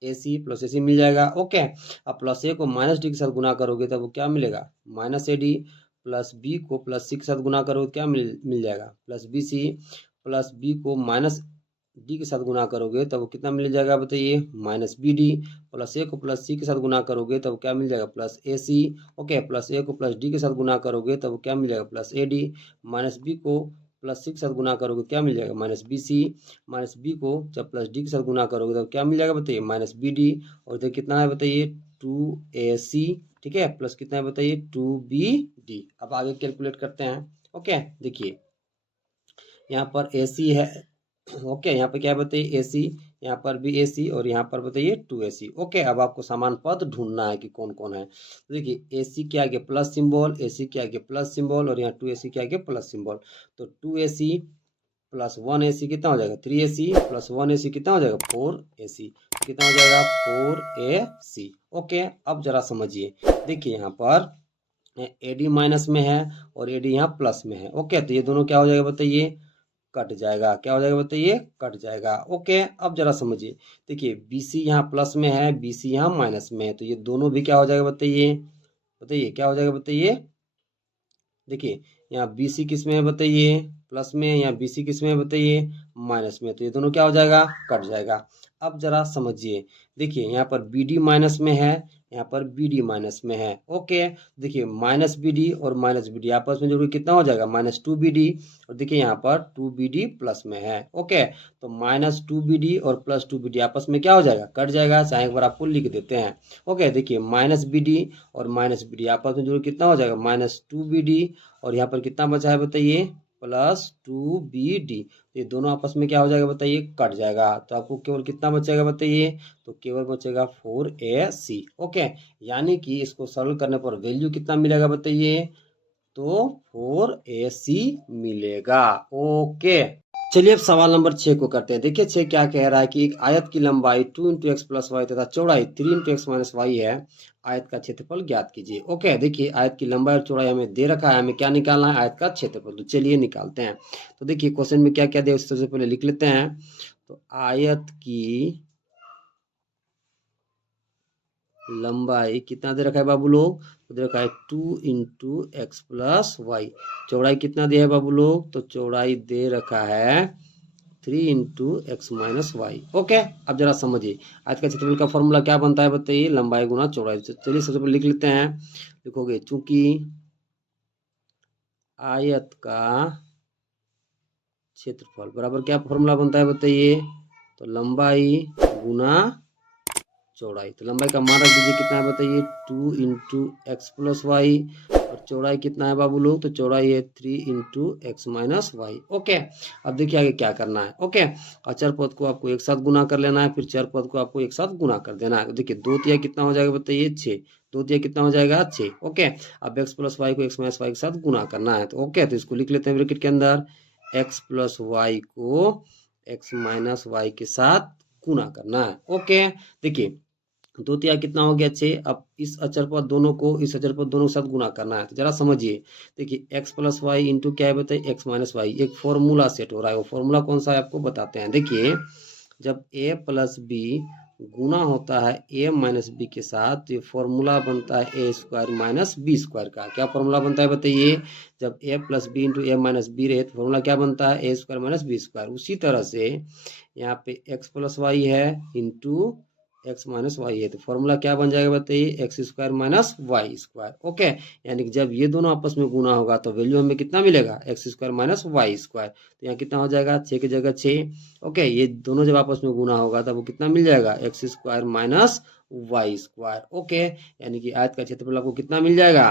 ए सी प्लस ए सी मिल जाएगा। ओके, अब प्लस ए को माइनस डी के साथ गुना करोगे तब वो क्या मिलेगा minus a d. Plus b को प्लस सी के साथ गुना करोगे क्या मिल जाएगा plus b c. Plus b को माइनस डी के साथ गुना करोगे तब वो कितना मिल जाएगा बताइए माइनस बी डी। प्लस ए को प्लस सी के साथ गुना करोगे तब क्या मिल जाएगा प्लस ए सी। ओके, प्लस ए को प्लस डी के साथ गुना करोगे तब क्या मिल जाएगा plus a d. Minus b को प्लस सी के साथ गुना करोगे क्या मिल जाएगा minus b c. Minus b को जब प्लस डी के साथ गुना करोगे तब क्या मिल जाएगा बताइए माइनस बी डी। और इधर कितना है बताइए 2ac, ठीक है, प्लस कितना है बताइए 2bd। अब आगे कैलकुलेट करते हैं। ओके, देखिए यहाँ पर ac है। ओके, यहाँ पर क्या है बताइए ac, यहाँ पर भी ac और यहाँ पर बताइए 2ac। ओके, अब आपको समान पद ढूंढना है कि कौन कौन है। तो देखिए ac के आगे प्लस सिंबल, ac के आगे प्लस सिंबल और यहाँ 2ac के आगे प्लस सिंबल। तो 2ac प्लस 1ac कितना हो जाएगा 3ac प्लस 1ac कितना हो जाएगा 4ac। कितना हो जाएगा 4ac। ओके, अब जरा समझिए, देखिए यहाँ पर ad माइनस में है और ad यहाँ प्लस में है। ओके, तो ये दोनों क्या हो जाएगा बताइए कट जाएगा। क्या हो जाएगा बताइए कट जाएगा। ओके, अब जरा समझिए, देखिए BC यहाँ प्लस में है, BC यहाँ माइनस में है, तो ये दोनों भी क्या हो जाएगा बताइए, बताइए क्या हो जाएगा बताइए। देखिए यहाँ BC किस में है बताइए प्लस में, यहाँ BC किस में है बताइए माइनस में, तो ये दोनों क्या हो जाएगा कट जाएगा। अब जरा समझिए, देखिए यहाँ पर BD माइनस में है, यहाँ पर BD माइनस में है। ओके, देखिए माइनस BD और माइनस BD आपस में जोड़ कितना हो जाएगा माइनस 2BD। और देखिए यहाँ पर 2BD प्लस में है। ओके, तो माइनस 2BD और प्लस 2BD आपस में क्या हो जाएगा कट जाएगा। चाहे एक बार आपको लिख देते हैं। ओके, देखिए माइनस BD और माइनस BD आपस में जोड़ कितना हो जाएगा माइनस 2BD और यहाँ पर कितना बचा है बताइए प्लस 2BD। ये दोनों आपस में क्या हो जाएगा बताइए कट जाएगा। तो आपको केवल कितना बचेगा बताइए, तो केवल बचेगा 4ac। ओके, यानी कि इसको सरल करने पर वैल्यू कितना मिलेगा बताइए, तो 4ac मिलेगा। ओके, चलिए अब सवाल नंबर 6 को करते हैं। देखिए 6 क्या कह रहा है कि एक आयत की लंबाई 2 इंटू एक्स प्लस वाई तथा चौड़ाई 3 इंटू एक्स माइनस वाई है। आयत का क्षेत्रफल ज्ञात कीजिए। ओके, देखिए आयत की लंबाई और चौड़ाई हमें दे रखा है, हमें क्या निकालना है आयत का क्षेत्रफल। तो चलिए निकालते हैं। तो देखिए क्वेश्चन में क्या क्या दे सबसे पहले लिख लेते हैं। तो आयत की लंबाई कितना दे रखा है बाबू लोग, तो दे रखा है 2 इंटू एक्स प्लस वाई। चौड़ाई कितना दिया है बाबू लोग, तो चौड़ाई दे रखा है 3 into x minus y. Okay, अब जरा समझिए आयत का क्षेत्रफल का फॉर्मूला क्या बनता है बताइए लंबाई गुना चौड़ाई। चलिए सबसे पहले लिख लेते हैं। लिखोगे चूंकि आयत का क्षेत्रफल बराबर क्या फॉर्मूला बनता है बताइए, तो लंबाई गुना चौड़ाई। तो लंबाई का मान रख दीजिए कितना है बताइए 2 इंटू एक्स प्लस वाई और चौड़ाई कितना है बाबू लोग, तो चौड़ाई है 3 into x minus y. Okay, अब देखिए आगे क्या करना है। ओके, अचर पद को आपको एक साथ गुना कर लेना है, फिर चर पद को आपको एक साथ गुना कर देना है। देखिए 2 तिया कितना हो जाएगा बताइए 6, 2 तिया कितना हो जाएगा 6। ओके, अब एक्स प्लस वाई को एक्स माइनस वाई के साथ गुना करना है। तो ओके, तो इसको लिख लेते हैं ब्रैकेट के अंदर, एक्स प्लस वाई को एक्स माइनस वाई के साथ गुना करना है। ओके, देखिए 2 तिया कितना हो गया 6। अब इस अचर पद दोनों को इस अचर पद दोनों के साथ गुना करना है। तो जरा समझिए, देखिए x प्लस वाई इंटू क्या है बताइए x माइनस वाई, एक फॉर्मूला सेट हो रहा है। वो फॉर्मूला कौन सा है आपको बताते हैं। देखिए जब a प्लस बी गुना होता है a माइनस बी के साथ, तो ये फॉर्मूला बनता है a square minus b square का। क्या फॉर्मूला बनता है बताइए, जब a plus b into a minus b रहे तो फॉर्मूला क्या बनता है a square minus b square. उसी तरह से यहाँ पे x प्लस वाई है इंटू एक्स माइनस वाई है, तो फॉर्मूला क्या बन जाएगा बताइए x square minus y square. Okay, यानी कि जब ये दोनों आपस में गुना होगा तो वैल्यू हमें कितना मिलेगा x square minus y square. तो यहाँ कितना हो जाएगा 6 की जगह 6। ओके, ये दोनों जब आपस में गुना होगा तब वो कितना मिल जाएगा x square minus y square. Okay, यानी कि आयत का क्षेत्रफल आपको कितना मिल जाएगा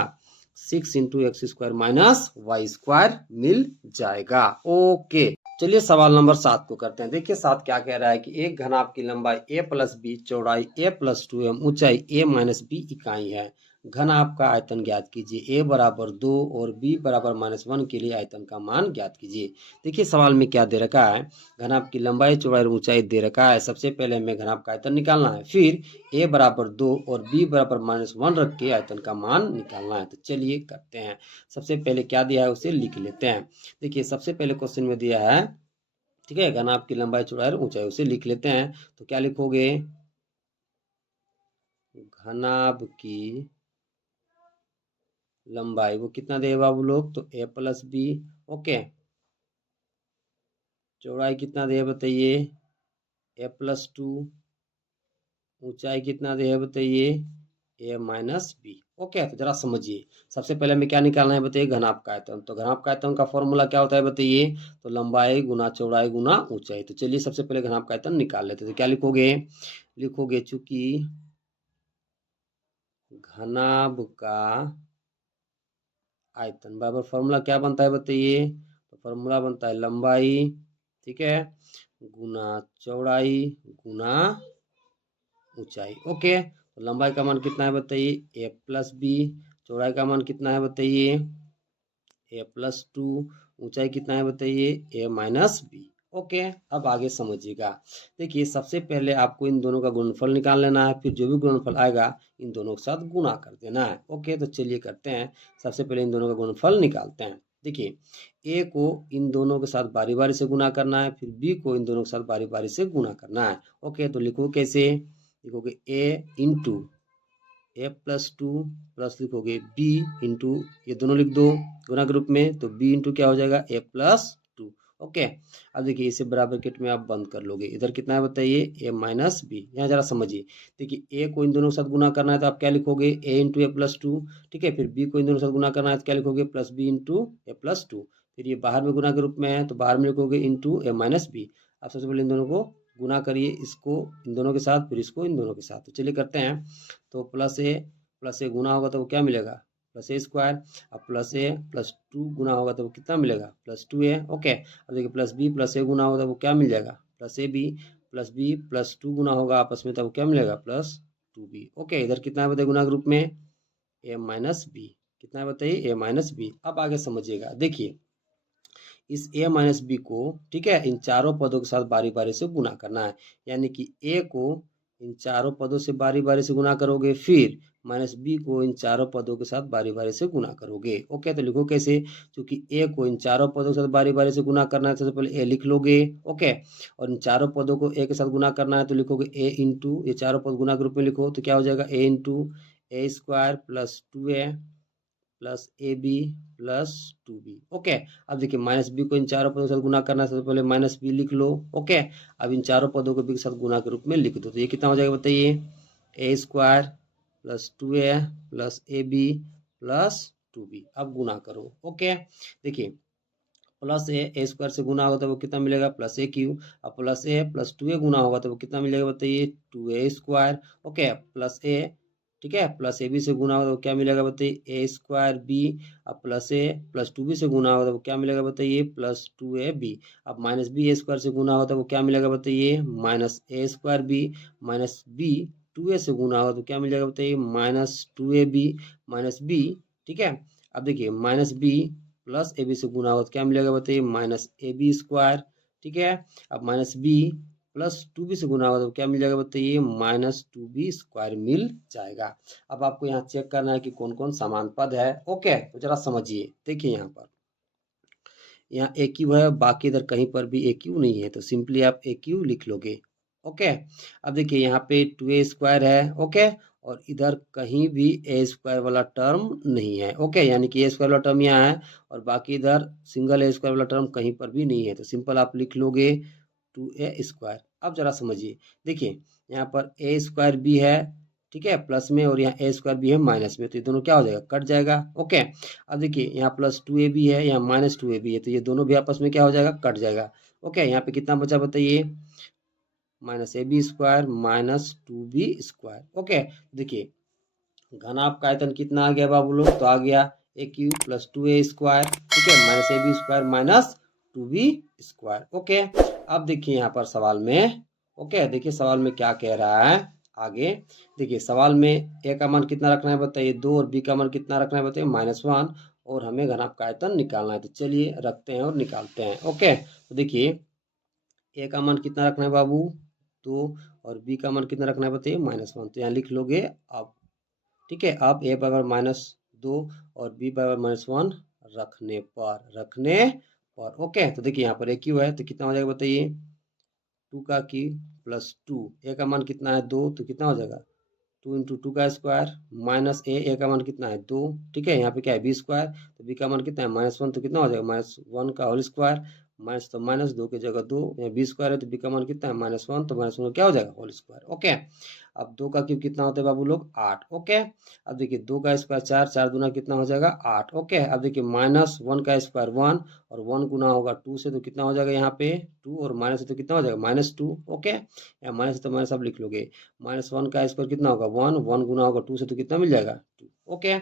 6 into x square minus y square मिल जाएगा। ओके, चलिए सवाल नंबर 7 को करते हैं। देखिए 7 क्या कह रहा है कि एक घनाभ की लंबाई a प्लस बी, चौड़ाई a प्लस 2 एवं ऊंचाई a माइनस बी इकाई है। घनाभ का आयतन ज्ञात कीजिए। a बराबर 2 और b बराबर -1 के लिए आयतन का मान ज्ञात कीजिए। देखिए सवाल में क्या दे रखा है, घनाभ की लंबाई, चौड़ाई और ऊंचाई दे रखा है। सबसे पहले हमें घनाभ का आयतन निकालना है, फिर a बराबर 2 और b बराबर -1 रख के आयतन का मान निकालना है। तो चलिए करते हैं। सबसे पहले क्या दिया है उसे लिख लेते हैं। देखिए सबसे पहले क्वेश्चन में दिया है, ठीक है, घनाभ की लंबाई, चौड़ाई और ऊंचाई, उसे लिख लेते हैं। तो क्या लिखोगे, घनाभ की लंबाई वो कितना दे बाबू लोग, तो a प्लस बी। ओके, चौड़ाई कितना दे बताइए, a प्लस 2। ऊंचाई कितना दे है बताइए, a माइनस बी। ओके, तो जरा समझिए। सबसे पहले हमें क्या निकालना है बताइए, घनाभ का आयतन। तो घनाभ का आयतन का फॉर्मूला क्या होता है बताइए, तो लंबाई गुना चौड़ाई गुना ऊंचाई। तो चलिए सबसे पहले घनाभ का आयतन निकाल लेते हैं। तो क्या लिखोगे, लिखोगे चूंकि घनाभ का आयतन बराबर फॉर्मूला क्या बनता है बताइए, तो फॉर्मूला बनता है लंबाई, ठीक है, गुना चौड़ाई गुना ऊंचाई। ओके, तो लंबाई का मान कितना है बताइए, a प्लस बी। चौड़ाई का मान कितना है बताइए, a प्लस 2। ऊंचाई कितना है बताइए, a माइनस बी। ओके, अब आगे समझिएगा। देखिए सबसे पहले आपको इन दोनों का गुणनफल निकाल लेना है, फिर जो भी गुणनफल आएगा इन दोनों के साथ गुणा कर देना है। ओके, तो चलिए करते हैं। सबसे पहले इन दोनों का गुणनफल निकालते हैं। देखिए a को इन दोनों के साथ बारी बारी से गुणा करना है, फिर b को इन दोनों के साथ बारी बारी से गुणा करना है। ओके, तो लिखो कैसे, लिखोगे a into A plus 2 plus लिखोगे b इंटू, ये दोनों लिख दो गुना के रूप में, तो b इंटू क्या हो जाएगा, a प्लस 2। ओके, अब देखिए इसे बराबर किट में आप बंद कर लोगे। इधर कितना है बताइए, a माइनस बी। यहाँ जरा समझिए, देखिए a को इन दोनों के साथ गुना करना है तो आप क्या लिखोगे, a इंटू ए प्लस 2। ठीक है, फिर b को इन दोनों के साथ गुना करना है तो क्या लिखोगे, प्लस b इंटू ए प्लस 2। फिर ये बाहर में गुना के रूप में है तो बाहर में लिखोगे इंटू ए माइनस बी। अब सबसे पहले इन दोनों को गुना करिए, इसको इन दोनों के साथ, फिर इसको इन दोनों के साथ। तो चलिए करते हैं। तो प्लस ए गुना होगा तो वो क्या मिलेगा, प्लस ए स्क्वायर। अब प्लस ए प्लस 2 गुना होगा तो वो कितना मिलेगा, प्लस 2 ए। ओके, अब देखिए प्लस ए गुना होगा तो वो क्या मिल जाएगा, प्लस ए बी प्लस 2 गुना होगा आपस में तो वो क्या मिलेगा, प्लस 2 बी। ओके, इधर कितना है बताइए गुना के रूप में, ए माइनस बी। कितना है बताइए, ए माइनस बी। अब आगे समझिएगा। देखिए इस a माइनस बी को, ठीक है, इन चारों पदों के साथ बारी बारी से गुना करना है। यानी कि a को इन चारों पदों से बारी बारी से गुना करोगे, फिर माइनस बी को इन चारों पदों के साथ बारी बारी से गुना करोगे। ओके, तो लिखो कैसे, क्योंकि a को इन चारों पदों के साथ बारी बारी से गुना करना है, सबसे पहले a लिख लोगे। ओके, और इन चारों पदों को a के साथ गुना करना है तो लिखोगे a इंटू, ये चारों पद गुना के रूप में लिखो तो क्या हो जाएगा, a into a square plus 2a plus a b plus 2b। Okay, अब देखिए माइनस बी को इन चारों पदों के साथ गुना करना है, सबसे पहले माइनस बी लिख लो। ओके, अब इन चारों पदों को बी के साथ गुना के रूप में लिख दो, तो ये कितना हो जाएगा बताइए, a square plus 2a plus a b plus 2b। अब गुना करो। ओके, देखिए प्लस ए स्क्वायर से गुना होगा तो वो कितना मिलेगा, प्लस ए क्यू। अब प्लस ए प्लस 2a गुना होगा तो वो कितना मिलेगा बताइए, 2a स्क्वायर। ओके, प्लस ए, ठीक है, प्लस ए बी से गुना होगा तो क्या मिलेगा बताइए, ए स्क्वायर बी। अब प्लस ए प्लस 2b से गुना होगा तो वो क्या मिलेगा बताइए, प्लस 2ab। अब माइनस बी ए स्क्वायर से गुना होगा तो वो क्या मिलेगा बताइए, minus a square b. Minus b 2a से गुना होगा तो क्या मिल जाएगा बताइए, माइनस 2ab माइनस बी। ठीक है, अब देखिए minus b plus a b से गुना होगा तो क्या मिलेगा बताइए, माइनस ए बी स्क्वायर। ठीक है, अब माइनस बी प्लस 2b से गुना होगा तो क्या मिल जाएगा बताइए, माइनस 2b स्क्वायर मिल जाएगा। अब आपको यहाँ चेक करना है कि कौन कौन समान पद है। ओके, तो जरा समझिए। देखिए यहाँ ए क्यू है, बाकी इधर कहीं पर भी ए क्यू नहीं है तो सिंपली आप ए क्यू लिख लोगे। ओके, अब देखिए यहाँ पे 2a स्क्वायर है। ओके, और इधर कहीं भी ए स्क्वायर वाला टर्म नहीं है। ओके, यानी कि ए स्क्वायर वाला टर्म यहाँ है और बाकी इधर सिंगल ए स्क्वायर वाला टर्म कहीं पर भी नहीं है, तो सिंपल आप लिख लोगे 2a स्क्वायर। अब जरा समझिए, देखिए यहाँ पर ए स्क्वायर भी है, ठीक है, प्लस में, और यहाँ ए स्क्वायर भी है माइनस में, तो ये दोनों क्या हो जाएगा, कट जाएगा। ओके, अब देखिए यहाँ प्लस 2a भी है, यहाँ माइनस 2a भी है, तो ये दोनों भी आपस में क्या हो जाएगा, कट जाएगा। ओके, यहाँ पे कितना बचा बताइए, minus a b square minus 2b square. Okay, देखिए घनाभ का आयतन कितना आ गया बाबू लोग, तो आ गया ए क्यू प्लस 2a स्क्वायर, ठीक है, minus a b square minus 2b²। Okay, अब देखिए यहाँ पर सवाल में, ओके देखिए सवाल में क्या कह रहा है आगे। देखिए सवाल में ए का मान कितना रखना है बताइए 2 और बी का मान कितना रखना है बताइए -1 और हमें घनाभ का आयतन निकालना है। तो चलिए रखते हैं और निकालते हैं। ओके, तो देखिए ए का मान कितना रखना है बाबू 2 और बी का मान कितना रखना है बताइए -1। तो यहाँ लिख लोगे अब, ठीक है। अब ए बराबर -2 और बी बराबर -1 रखने पर ओके, तो देखिए यहाँ पर ए क्यू है तो कितना हो जाएगा बताइए 2 का क्यूब प्लस 2, ए का मान कितना है 2 तो कितना हो जाएगा 2 इंटू 2 का स्क्वायर माइनस ए का मान कितना है 2, ठीक है। यहाँ पे क्या है b² तो b का मान कितना है -1 तो कितना हो जाएगा -1 का होल स्क्वायर, माइनस तो माइनस 2 की जगह 2, यहाँ b² है तो b का मान कितना है -1 तो -1 क्या हो जाएगा होल स्क्वायर। ओके, अब 2 का क्यूब कितना होता है बाबू लोग 8। ओके, अब देखिए 2 का स्क्वायर 4, 4 दूना कितना हो जाएगा 8। ओके, अब देखिए -1 का स्क्वायर 1 और 1 गुना होगा 2 से तो कितना हो जाएगा यहाँ पे 2 और माइनस से तो कितना हो जाएगा -2। ओके, या माइनस तो माइनस आप लिख लोगे -1 का स्क्वायर कितना होगा 1, 1 गुना होगा 2 से तो कितना मिल जाएगा 2। ओके,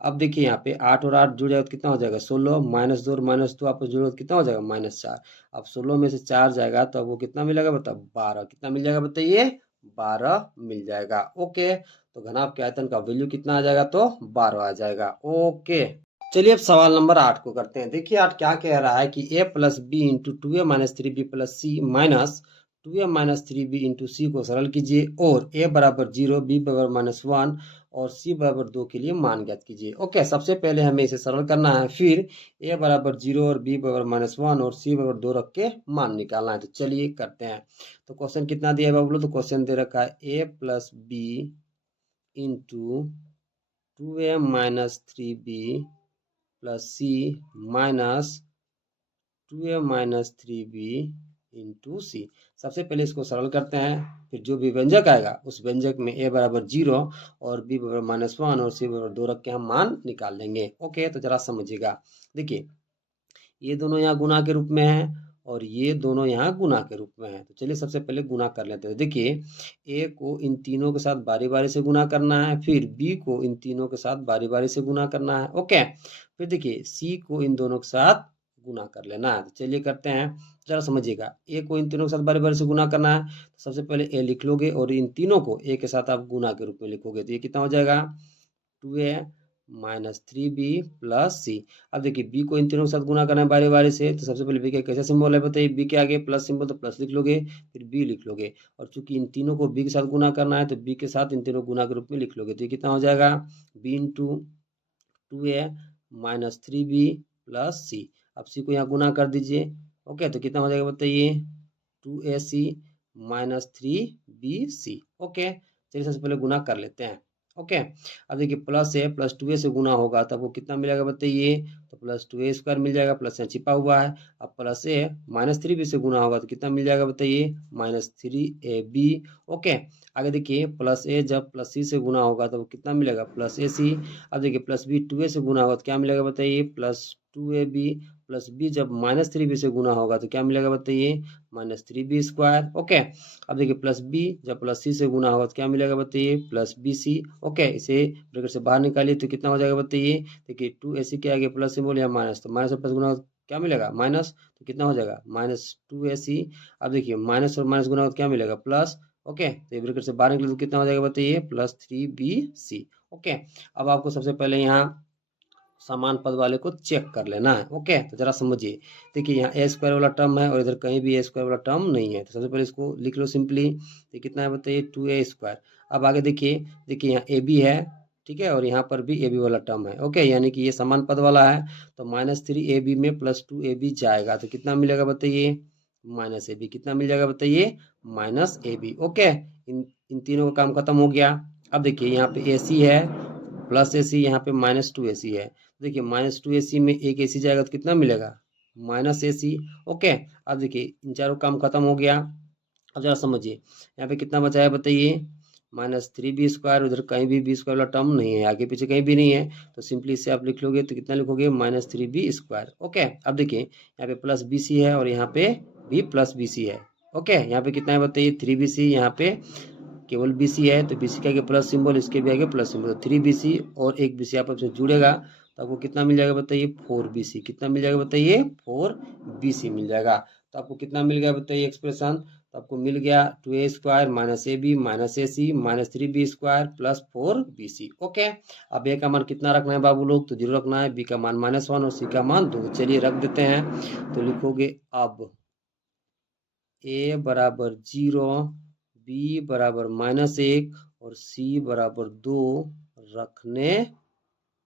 अब देखिए यहाँ पे 8 और 8 जुड़ जाएगा तो कितना हो जाएगा 16, -2 और -2 आपस जुड़ेगा तो कितना हो जाएगा -4। अब 16 में से 4 जाएगा तो वो कितना मिलेगा बताओ 12, कितना मिल जाएगा बताइए 12 मिल जाएगा। ओके, तो घनाभ के आयतन का वैल्यू कितना आ जाएगा तो 12 आ जाएगा। ओके, चलिए अब सवाल नंबर 8 को करते हैं। देखिए 8 क्या कह रहा है कि a plus b into 2a minus 3b plus c minus 2a minus 3b into c को सरल कीजिए और a बराबर 0, b बराबर -1 और c बराबर 2 के लिए मान ज्ञात कीजिए। ओके, सबसे पहले हमें इसे सरल करना है, फिर a बराबर 0 और b बराबर -1 और c बराबर 2 रख के मान निकालना है। तो चलिए करते हैं। तो क्वेश्चन कितना दिया है बाबू, तो क्वेश्चन दे रखा है a plus b into 2a minus 3b plus c minus 2a minus 3b into c. सबसे पहले इसको सरल करते हैं, फिर जो भी व्यंजक आएगा उस व्यंजक में a बराबर 0 और b बराबर -1 और c बराबर 2 रख के हम मान निकाल लेंगे। ओके, तो जरा समझिएगा। देखिए ये दोनों यहाँ गुना के रूप में है और ये दोनों यहाँ गुना के रूप में है। तो चलिए सबसे पहले गुना कर लेते हैं। देखिए a को इन तीनों के साथ बारी बारी से गुना करना है, फिर b को इन तीनों के साथ बारी बारी से गुना करना है। ओके, फिर देखिए c को इन दोनों के साथ गुना कर लेना है। तो चलिए करते हैं, जरा समझिएगा। a को इन तीनों के साथ बारी बारी से गुना करना है तो सबसे पहले a लिख लोगे और इन तीनों को a के साथ आप गुना के रूप में लिखोगे तो ये कितना हो जाएगा 2a minus 3b plus C. अब देखिए b को इन तीनों के साथ गुना करना है बारी बारी से, तो सबसे पहले b का कैसा सिंबल है बताइए, b के आगे प्लस सिंबल तो प्लस लिख लोगे, फिर b लिख लोगे और चूंकि इन तीनों को b के साथ गुना करना है तो b के साथ इन तीनों गुना के रूप में लिख लोगे तो ये कितना हो जाएगा b into 2a minus 3b plus C. अब सी को यहाँ गुना कर दीजिए। ओके, तो कितना हो जाएगा बताइए 2ac माइनस 3bc। ओके, चलिए सबसे पहले गुना कर लेते हैं। ओके, अब देखिए प्लस है प्लस 2a से गुना होगा तब वो कितना मिलेगा बताइए, तो प्लस 2a स्क्वायर मिल जाएगा, प्लस यहाँ छिपा हुआ है। अब प्लस ए माइनस 3b से गुना होगा तो कितना मिल जाएगा बताइए -3ab। ओके, आगे देखिए प्लस ए जब प्लस सी से गुना होगा तो कितना मिलेगा +ac। अब देखिए प्लस बी 2a से गुना होगा तो क्या मिलेगा बताइए +2ab प्लस बी जब -3b से गुना होगा तो क्या मिलेगा बताइए -3b²। ओके, अब देखिए प्लस बी जब प्लस सी से गुना होगा तो क्या मिलेगा बताइए +bc। ओके, इसे ब्रैकेट से बाहर निकालिए तो कितना हो जाएगा बताइए, देखिए 2ac के आगे प्लस सिंबल या माइनस, तो माइनस और प्लस गुना क्या मिलेगा माइनस, तो कितना हो जाएगा -2ac। अब देखिए माइनस और माइनस गुना हो तो क्या मिलेगा प्लस। ओके, तो ये ब्रैकेट से बाहर निकले तो कितना हो जाएगा बताइए +3bc। ओके, अब आपको सबसे पहले यहाँ समान पद वाले को चेक कर लेना है। ओके, तो जरा समझिए। देखिए यहाँ ए स्क्वायर वाला टर्म है और इधर कहीं भी ए स्क्वायर वाला टर्म नहीं है, तो सबसे पहले इसको लिख लो सिंपली। तो कितना है बताइए 2a²। अब आगे देखिए, देखिए यहाँ ए बी है, ठीक है, और यहाँ पर भी ए बी वाला टर्म है। ओके, यानी कि ये समान पद वाला है तो -3ab में +2ab जाएगा तो कितना मिलेगा बताइए -ab। कितना मिल जाएगा बताइए -ab। ओके, इन तीनों का काम खत्म हो गया। अब देखिए यहाँ पे ac है प्लस ac, यहाँ पे -2ac है। देखिए -2ac में एक ac जाएगा तो कितना मिलेगा -ac। ओके, अब देखिए इन चारों काम खत्म हो गया। अब जरा समझिए यहाँ पे कितना बचा है बताइए -3b², उधर कहीं भी b² वाला टर्म नहीं है, आगे पीछे कहीं भी नहीं है, तो सिंपली इसे आप लिख लोगे तो कितना लिखोगे -3b²। ओके, अब देखिए यहाँ पे प्लस bc है और यहाँ पे भी प्लस bc है। ओके, यहाँ पे कितना है बताइए 3bc, यहाँ पे केवल BC है तो BC के आगे प्लस सिंबल, इसके भी आगे प्लस सिंबल, 3BC और एक BC आपस में जुड़ेगा तो आपको कितना मिल जाएगा बताइए 4BC। कितना मिल जाएगा बताइए 4BC मिल जाएगा। तो आपको कितना मिल गया बताइए एक्सप्रेशन, तो आपको मिल गया 2a² minus AB minus AC minus 3b² plus 4BC। Okay, अब ए का मान कितना रखना है बाबू लोग, तो 0 रखना है, बी का मान -1 और सी का मान 2। चलिए रख देते हैं, तो लिखोगे अब ए बराबर 0, बी बराबर -1 और सी बराबर 2 रखने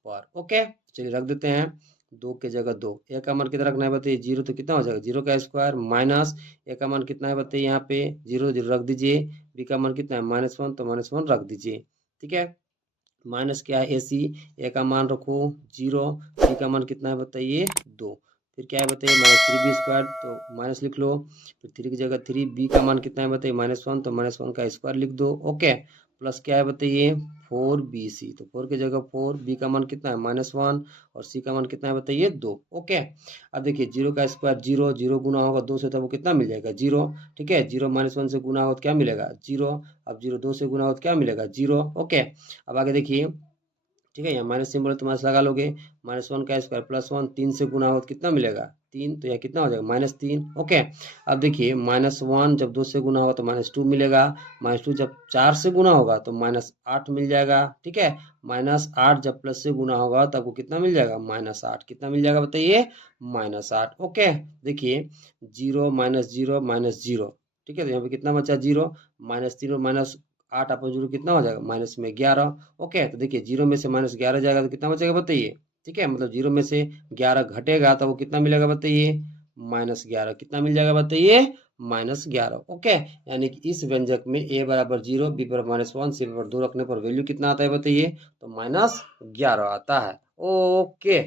पर। ओके, चलिए रख देते हैं, 2 के जगह 2। ए का मान कितना रखना है बताइए 0, तो कितना हो जाएगा 0 का स्क्वायर माइनस ए का मान कितना है बताइए यहाँ पे 0 0 रख दीजिए, बी का मान कितना है -1 तो -1 रख दीजिए। ठीक है, माइनस क्या है AC, ए का मान रखो 0, बी का मान कितना है बताइए 2, फिर क्या है बताइए -3b², तो माइनस लिख लो, फिर 3 की जगह 3, बी का मान कितना है बताइए -1 तो -1 का स्क्वायर लिख दो। ओके, प्लस क्या है बताइए 4BC, तो 4 की जगह 4, बी का मान कितना है -1 और सी का मान कितना है बताइए 2। ओके, अब देखिए 0 का स्क्वायर 0, 0 गुना होगा 2 से, तो वो कितना मिल जाएगा 0। ठीक है, 0 -1 से गुना हो तो क्या मिलेगा 0, अब 0 2 से गुना हो तो क्या मिलेगा 0। ओके, अब आगे देखिए, ठीक है, यहाँ माइनस सिंबल तो माइनस लगा लोगे, -1 का स्क्वायर +1, 3 से गुना हो तो कितना मिलेगा 3, तो यह कितना हो जाएगा -3। ओके, अब देखिए -1 जब 2 से गुना होगा तो -2 मिलेगा, -2 जब 4 से गुना होगा तो -8 मिल जाएगा। ठीक है, -8 जब प्लस से गुना होगा तो आपको कितना मिल जाएगा -8। कितना मिल जाएगा बताइए -8। ओके, देखिए 0 -0 -0, ठीक है, तो यहाँ पे कितना बचा 0, -3 और -8 अपन 0 कितना हो जाएगा माइनस में 11। ओके, तो देखिए 0 में से -11 जाएगा तो कितना बचेगा बताइए। ठीक है, मतलब 0 में से 11 घटेगा तो वो कितना मिलेगा बताइए -11। कितना मिल जाएगा बताइए -11। ओके, यानी कि इस व्यंजक में a बराबर 0, b बराबर -1, c बराबर 2 रखने पर वैल्यू कितना आता है बताइए, तो -11 आता है। ओके।